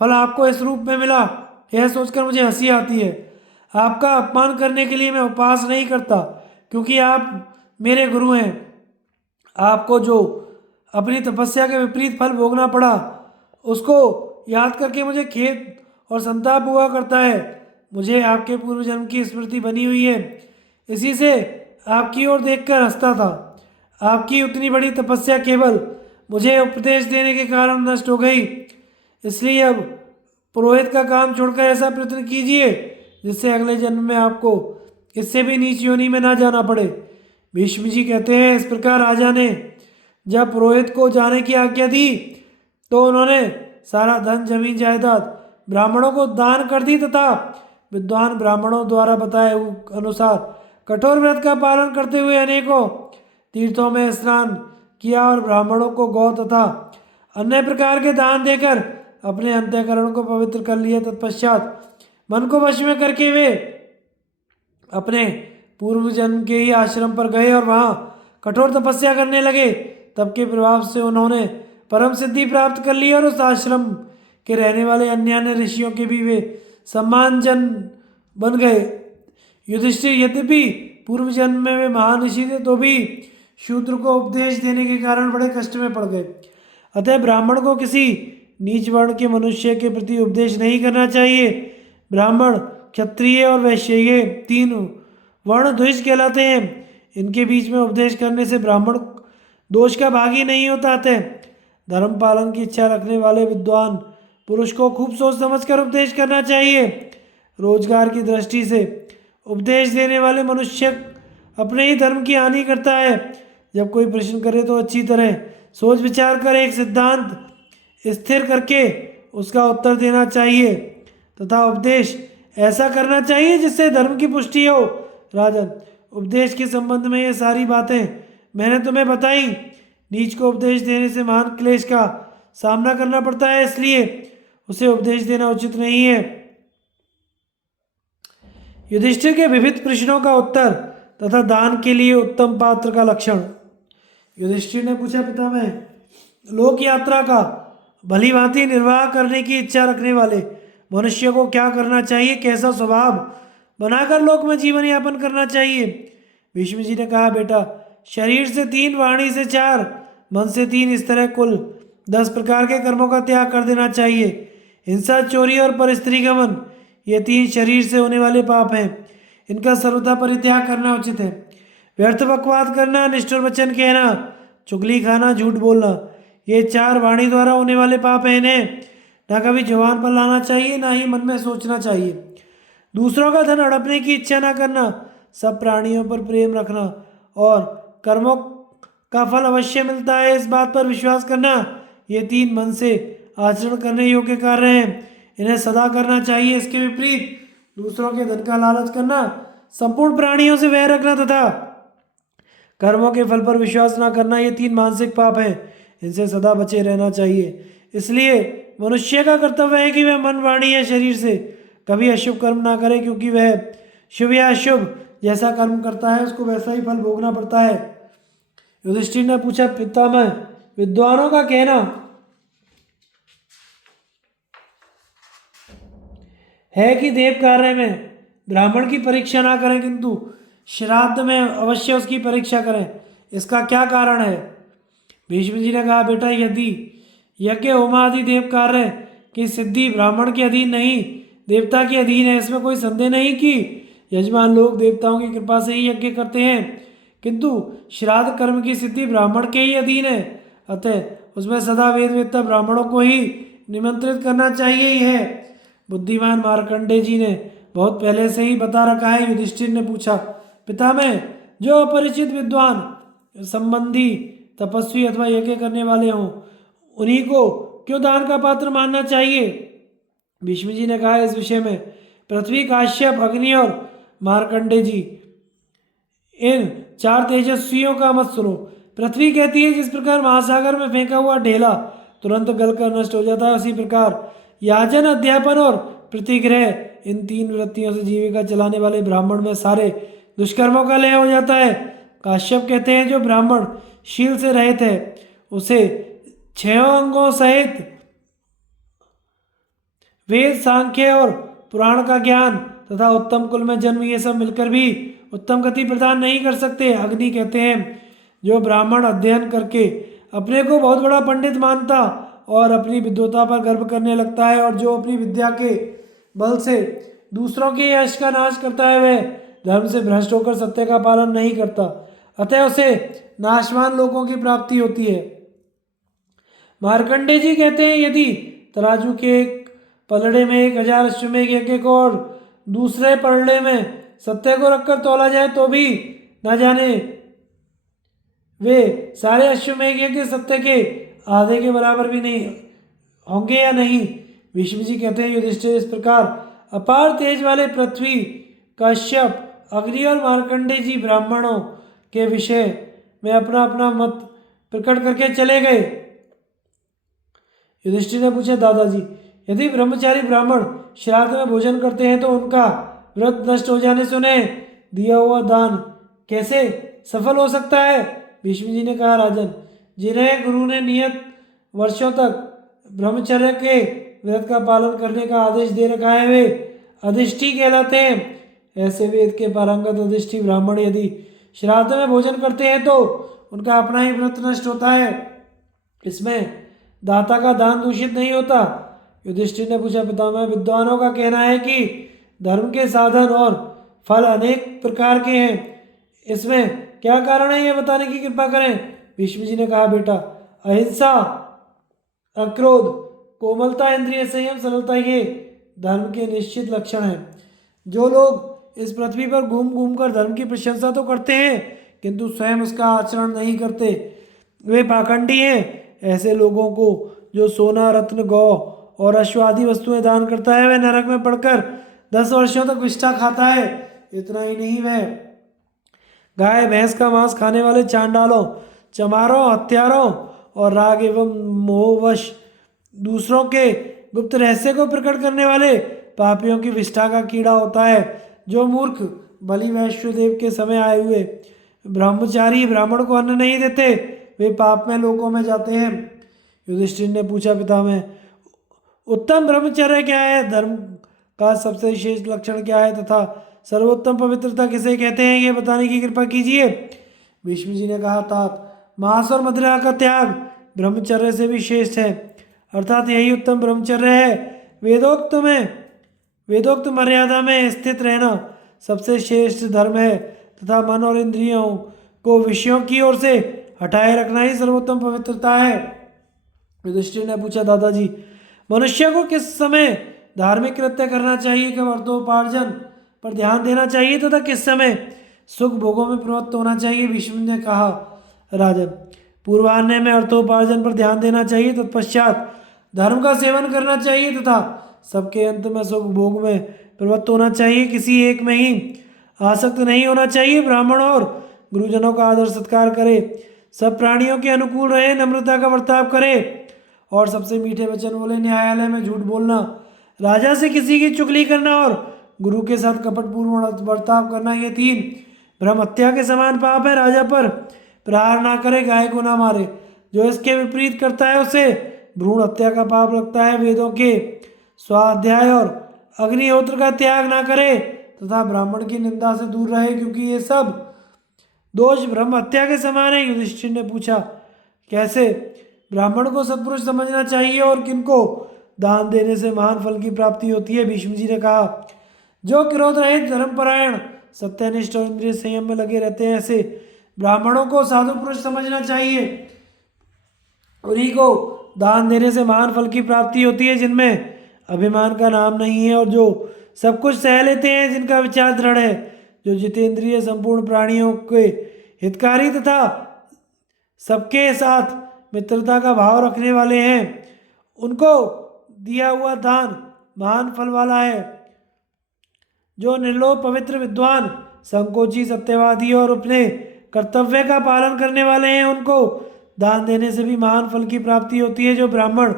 फल आपको इस रूप में मिला, यह सोचकर मुझे हंसी आती है। आपका अपमान करने के लिए मैं उपहास नहीं करता, क्योंकि आप मेरे गुरु हैं। आपको जो अपनी तपस्या के विपरीत फल भोगना पड़ा, उसको याद करके मुझे खेद और संताप हुआ करता है। मुझे आपके पूर्व जन्म की स्मृति बनी हुई है, इसी से आपकी ओर देखकर हंसता था। आपकी उतनी बड़ी तपस्या केवल मुझे उपदेश देने के कारण नष्ट हो गई। इसलिए अब पुरोहित का काम छोड़कर ऐसा प्रयत्न कीजिए जिससे अगले जन्म में आपको इससे भी नीच योनि में ना जाना पड़े। भीष्म जी कहते हैं, इस प्रकार राजा ने जब पुरोहित को जाने की आज्ञा दी तो उन्होंने सारा धन जमीन जायदाद ब्राह्मणों को दान कर दी तथा विद्वान ब्राह्मणों द्वारा बताए अनुसार कठोर व्रत का पालन करते हुए अनेकों तीर्थों में स्नान किया और ब्राह्मणों को गौ तथा अन्य प्रकार के दान देकर अपने अंतःकरण को पवित्र कर लिया। तत्पश्चात मन को वश में करके वे अपने पूर्व जन्म के ही आश्रम पर गए और वहाँ कठोर तपस्या करने लगे। तब के प्रभाव से उन्होंने परम सिद्धि प्राप्त कर ली और उस आश्रम के रहने वाले अन्य ऋषियों के भी वे सम्मानजन बन गए। युधिष्ठिर यद्यपि पूर्व जन्म में वे महान ऋषि थे तो भी शूद्र को उपदेश देने के कारण बड़े कष्ट में पड़ गए। अतः ब्राह्मण को किसी नीच वर्ण के मनुष्य के प्रति उपदेश नहीं करना चाहिए। ब्राह्मण, क्षत्रिय और वैश्य ये तीन वर्ण द्विज कहलाते हैं। इनके बीच में उपदेश करने से ब्राह्मण दोष का भागी नहीं होता। अतः धर्म पालन की इच्छा रखने वाले विद्वान पुरुष को खूब सोच समझकर उपदेश करना चाहिए। रोजगार की दृष्टि से उपदेश देने वाले मनुष्य अपने ही धर्म की हानि करता है। जब कोई प्रश्न करे तो अच्छी तरह सोच विचार कर एक सिद्धांत स्थिर करके उसका उत्तर देना चाहिए तथा उपदेश ऐसा करना चाहिए जिससे धर्म की पुष्टि हो। राजन, उपदेश के संबंध में ये सारी बातें मैंने तुम्हें बताई। नीच को उपदेश देने से महान क्लेश का सामना करना पड़ता है, इसलिए उसे उपदेश देना उचित नहीं है। युधिष्ठिर के विविध प्रश्नों का उत्तर तथा दान के लिए उत्तम पात्र का लक्षण। युधिष्ठिर ने पूछा, पितामह, लोक यात्रा का भली भांति निर्वाह करने की इच्छा रखने वाले मनुष्य को क्या करना चाहिए, कैसा स्वभाव बनाकर लोक में जीवन यापन करना चाहिए। भीष्म जी ने कहा, बेटा, शरीर से 3, वाणी से 4, मन से 3, इस तरह कुल 10 प्रकार के कर्मों का त्याग कर देना चाहिए। हिंसा, चोरी और परस्त्री गमन, ये 3 शरीर से होने वाले पाप हैं। इनका सर्वथा परित्याग करना उचित है। व्यर्थ बकवाद करना, निष्ठुर वचन कहना, चुगली खाना, झूठ बोलना, ये 4 वाणी द्वारा होने वाले पाप हैं। इन्हें ना कभी जुबान पर लाना चाहिए, ना ही मन में सोचना चाहिए। दूसरों का धन हड़पने की इच्छा ना करना, सब प्राणियों पर प्रेम रखना और कर्मों का फल अवश्य मिलता है, इस बात पर विश्वास करना, ये 3 मन से आचरण करने योग्य कार्य हैं। इन्हें सदा करना चाहिए। इसके विपरीत दूसरों के धन का लालच करना, संपूर्ण प्राणियों से वैर रखना तथा कर्मों के फल पर विश्वास न करना, ये 3 मानसिक पाप हैं। इनसे सदा बचे रहना चाहिए। इसलिए मनुष्य का कर्तव्य है कि वह मन, वाणी या शरीर से कभी अशुभ कर्म ना करे, क्योंकि वह शुभ या अशुभ जैसा कर्म करता है उसको वैसा ही फल भोगना पड़ता है। युधिष्ठिर ने पूछा, पितामह, विद्वानों का कहना है कि देव कार्य में ब्राह्मण की परीक्षा ना करें, किंतु श्राद्ध में अवश्य उसकी परीक्षा करें। इसका क्या कारण है? भीष्म जी ने कहा, बेटा, यदि यज्ञ, होम आदि देव कार्य की सिद्धि ब्राह्मण के अधीन नहीं, देवता के अधीन है, इसमें कोई संदेह नहीं कि यजमान लोग देवताओं की कृपा से ही यज्ञ करते हैं, किंतु श्राद्ध कर्म की सिद्धि ब्राह्मण के ही अधीन है। अतः उसमें सदा वेदवेत्ता ब्राह्मणों को ही निमंत्रित करना चाहिए ही है। बुद्धिमान मार्कंडेय जी ने बहुत पहले से ही बता रखा है। युधिष्ठिर ने पूछा, पितामह, जो अपरिचित विद्वान, संबंधी, तपस्वी अथवा यज्ञ करने वाले हों, उन्हीं को क्यों दान का पात्र मानना चाहिए? भीष्म जी ने कहा, इस विषय में पृथ्वी, काश्यप, अग्नि और मार्कंडेय जी इन 4 तेजस्वियों का मत सुनो। पृथ्वी कहती है जिस प्रकार महासागर में फेंका हुआ ढेला तुरंत गलकर नष्ट हो जाता है, उसी प्रकार याजन, अध्यापन और प्रतिग्रह इन 3 वृत्तियों से जीविका चलाने वाले ब्राह्मण में सारे दुष्कर्मों का लय हो जाता है। काश्यप कहते हैं जो ब्राह्मण शील से रहित है उसे 6 अंगों सहित वेद, सांख्य और पुराण का ज्ञान तथा उत्तम कुल में जन्म ये सब मिलकर भी उत्तम गति प्रदान नहीं कर सकते। अग्नि कहते हैं जो ब्राह्मण अध्ययन करके अपने को बहुत बड़ा पंडित मानता और अपनी विद्वता पर गर्व करने लगता है और जो अपनी विद्या के बल से दूसरों के यश का नाश करता है वह धर्म से भ्रष्ट होकर सत्य का पालन नहीं करता, अतः उसे नाशवान लोगों की प्राप्ति होती है। मार्कंडे जी कहते हैं यदि तराजू के एक पलड़े में 1000 अश्वमेघ यज्ञ को और दूसरे पलड़े में सत्य को रखकर तोला जाए तो भी न जाने वे सारे अश्वमेघ यज्ञ सत्य के आधे के बराबर भी नहीं होंगे या नहीं। विष्णु जी कहते हैं युधिष्ठिर, इस प्रकार अपार तेज वाले पृथ्वी, काश्यप, अग्नि और मार्कंडे जी ब्राह्मणों के विषय में अपना अपना मत प्रकट करके चले गए। युधिष्ठिर ने पूछा, दादाजी यदि ब्रह्मचारी ब्राह्मण श्राद्ध में भोजन करते हैं तो उनका व्रत नष्ट हो जाने से उन्हें दिया हुआ दान कैसे सफल हो सकता है? भीष्म जी ने कहा, राजन, जिन्हें गुरु ने नियत वर्षों तक ब्रह्मचर्य के व्रत का पालन करने का आदेश दे रखा है वे अधिष्ठी कहलाते हैं। ऐसे वेद के पारंगत अधिष्ठी ब्राह्मण यदि श्राद्ध में भोजन करते हैं तो उनका अपना ही व्रत नष्ट होता है, इसमें दाता का दान दूषित नहीं होता। युधिष्ठिर ने पूछा, पितामह, विद्वानों का कहना है कि धर्म के साधन और फल अनेक प्रकार के हैं, इसमें क्या कारण है यह बताने की कृपा करें। भीष्म जी ने कहा, बेटा, अहिंसा, अक्रोध, कोमलता, इंद्रिय संयम, सरलता ये धर्म के निश्चित लक्षण हैं। जो लोग इस पृथ्वी पर घूम घूम कर धर्म की प्रशंसा तो करते हैं किंतु स्वयं उसका आचरण नहीं करते वे पाखंडी हैं। ऐसे लोगों को जो सोना, रत्न, गौ और अश्व आदि वस्तुएं दान करता है वह नरक में पड़कर 10 वर्षों तक विष्ठा खाता है। इतना ही नहीं, वह गाय भैंस का मांस खाने वाले चांडालों, चमारों, हत्यारों और राग एवं मोहवश दूसरों के गुप्त रहस्य को प्रकट करने वाले पापियों की विष्ठा का कीड़ा होता है। जो मूर्ख बलि वैश्वदेव के समय आए हुए ब्रह्मचारी ब्राह्मण को अन्न नहीं देते वे पाप में लोकों में जाते हैं। युधिष्ठिर ने पूछा, पितामह, उत्तम ब्रह्मचर्य क्या है? धर्म का सबसे विशेष लक्षण क्या है तथा सर्वोत्तम पवित्रता किसे कहते हैं ये बताने की कृपा कीजिए। भीष्म जी ने कहा, तात, मांस और मदिरा का त्याग ब्रह्मचर्य से भी श्रेष्ठ है, अर्थात यही उत्तम ब्रह्मचर्य है। वेदोक्त मर्यादा में स्थित रहना सबसे श्रेष्ठ धर्म है तथा मन और इंद्रियों को विषयों की ओर से हटाए रखना ही सर्वोत्तम पवित्रता है। युधिष्ठिर ने पूछा, दादाजी, मनुष्य को किस समय धार्मिक कृत्य करना चाहिए, कब अर्थोपार्जन पर ध्यान देना चाहिए तथा किस समय सुख भोगों में प्रवृत्त होना चाहिए? भीष्म ने कहा, राजन, पूर्वाह्न में अर्थोपार्जन पर ध्यान देना चाहिए, तत्पश्चात धर्म का सेवन करना चाहिए तथा सबके अंत में सुख भोग में प्रवृत्त होना चाहिए। किसी एक में ही आसक्त नहीं होना चाहिए। ब्राह्मण और गुरुजनों का आदर सत्कार करे, सब प्राणियों के अनुकूल रहे, नम्रता का बर्ताव करे और सबसे मीठे वचन बोले। न्यायालय में झूठ बोलना, राजा से किसी की चुगली करना और गुरु के साथ कपटपूर्ण बर्ताव करना ये 3 ब्रह्म हत्या के समान पाप है। राजा पर प्रहार ना करे, गाय को ना मारे, जो इसके विपरीत करता है उसे भ्रूण हत्या का पाप लगता है। वेदों के स्वाध्याय और अग्निहोत्र का त्याग ना करे तथा ब्राह्मण की निंदा से दूर रहे, क्योंकि ये सब दोष ब्रह्म हत्या के समान है। युधिष्ठिर ने पूछा, कैसे ब्राह्मण को सत्पुरुष समझना चाहिए और किनको दान देने से महान फल की प्राप्ति होती है? भीष्म जी ने कहा, जो क्रोध रहित, धर्मपरायण, सत्यनिष्ठ और इंद्रिय संयम में लगे रहते हैं ऐसे ब्राह्मणों को साधु पुरुष समझना चाहिए। उन्हीं को दान देने से महान फल की प्राप्ति होती है जिनमें अभिमान का नाम नहीं है और जो सब कुछ सह लेते हैं, जिनका विचार दृढ़ है, जो जितेंद्रिय, संपूर्ण प्राणियों के हितकारी तथा सबके साथ मित्रता का भाव रखने वाले हैं, उनको दिया हुआ दान महान फल वाला है। जो निर्लोभ, पवित्र, विद्वान, संकोची, सत्यवादी और अपने कर्तव्य का पालन करने वाले हैं, उनको दान देने से भी महान फल की प्राप्ति होती है। जो ब्राह्मण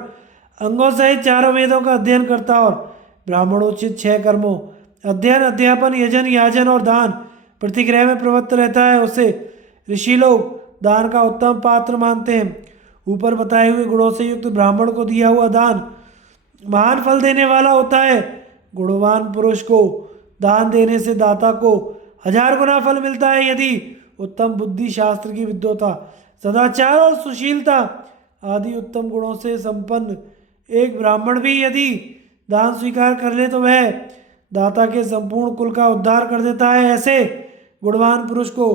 अंगों सहित चारों वेदों का अध्ययन करता और ब्राह्मणोचित 6 कर्मों अध्ययन, अध्यापन, यजन, याजन और दान प्रतिग्रह में प्रवृत्त रहता है, उसे ऋषि लोग दान का उत्तम पात्र मानते हैं। ऊपर बताए हुए गुणों से युक्त ब्राह्मण को दिया हुआ दान महान फल देने वाला होता है। गुणवान पुरुष को दान देने से दाता को 1000 गुना फल मिलता है। यदि उत्तम बुद्धि, शास्त्र की विद्वता, सदाचार और सुशीलता आदि उत्तम गुणों से संपन्न एक ब्राह्मण भी यदि दान स्वीकार कर ले तो वह दाता के संपूर्ण कुल का उद्धार कर देता है। ऐसे गुणवान पुरुष को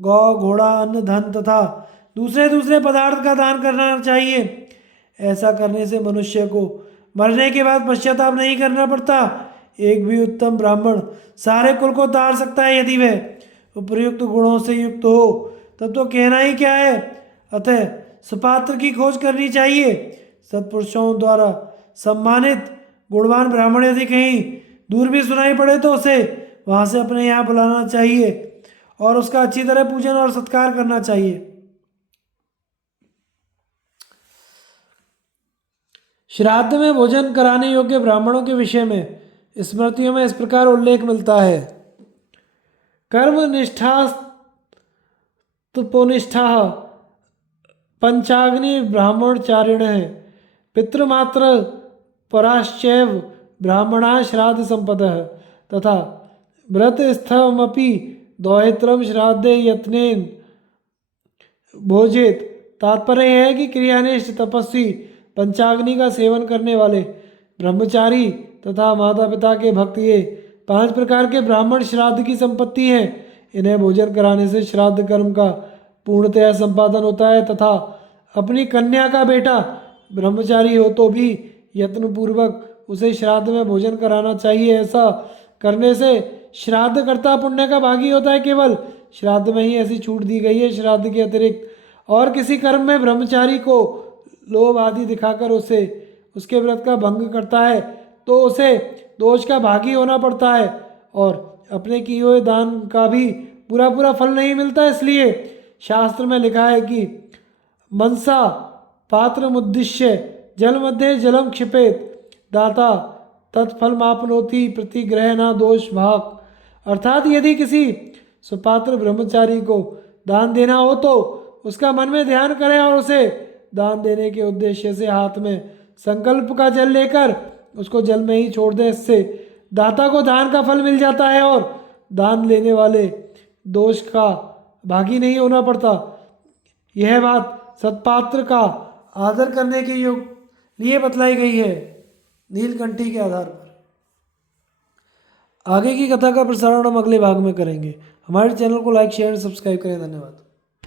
गौ, घोड़ा, अन्न, धन तथा दूसरे दूसरे पदार्थ का दान करना चाहिए। ऐसा करने से मनुष्य को मरने के बाद पश्चाताप नहीं करना पड़ता। एक भी उत्तम ब्राह्मण सारे कुल को तार सकता है। यदि वह उपयुक्त गुणों से युक्त हो तब तो कहना ही क्या है। अतः सुपात्र की खोज करनी चाहिए। सत्पुरुषों द्वारा सम्मानित गुणवान ब्राह्मण यदि कहीं दूर भी सुनाई पड़े तो उसे वहां से अपने यहाँ बुलाना चाहिए और उसका अच्छी तरह पूजन और सत्कार करना चाहिए। श्राद्ध में भोजन कराने योग्य ब्राह्मणों के विषय में स्मृतियों में इस प्रकार उल्लेख मिलता है। कर्मनिष्ठा तपोनिष्ठा पंचाग्नि ब्राह्मणचारिण है, पितृमात्र पराश्चैव ब्राह्मणा श्राद्ध संपद तथा व्रतस्थमपि दौहित्रम श्राद्धे यत्नेन भोजित। तात्पर्य है कि क्रियानिष्ठ तपस्वी, पंचाग्नि का सेवन करने वाले ब्रह्मचारी तथा माता पिता के भक्त ये 5 प्रकार के ब्राह्मण श्राद्ध की संपत्ति हैं। इन्हें भोजन कराने से श्राद्ध कर्म का पूर्णतया संपादन होता है तथा अपनी कन्या का बेटा ब्रह्मचारी हो तो भी यत्नपूर्वक उसे श्राद्ध में भोजन कराना चाहिए। ऐसा करने से श्राद्ध कर्ता पुण्य का भागी होता है। केवल श्राद्ध में ही ऐसी छूट दी गई है। श्राद्ध के अतिरिक्त और किसी कर्म में ब्रह्मचारी को लोभ आदि दिखाकर उसे उसके व्रत का भंग करता है तो उसे दोष का भागी होना पड़ता है और अपने किए हुए दान का भी पूरा पूरा फल नहीं मिलता। इसलिए शास्त्र में लिखा है कि मनसा पात्र मुद्दिश्य जल मध्य जलम क्षिपेत दाता तत्फल मापनोति प्रतिग्रह न दोष भाग। अर्थात यदि किसी सुपात्र ब्रह्मचारी को दान देना हो तो उसका मन में ध्यान करें और उसे दान देने के उद्देश्य से हाथ में संकल्प का जल लेकर उसको जल में ही छोड़ दें। इससे दाता को दान का फल मिल जाता है और दान लेने वाले दोष का भागी नहीं होना पड़ता। यह बात सत्पात्र का आदर करने के लिए बतलाई गई है नीलकंठी के आधार पर। आगे की कथा का प्रसारण हम अगले भाग में करेंगे। हमारे चैनल को लाइक, शेयर, सब्सक्राइब करें। धन्यवाद।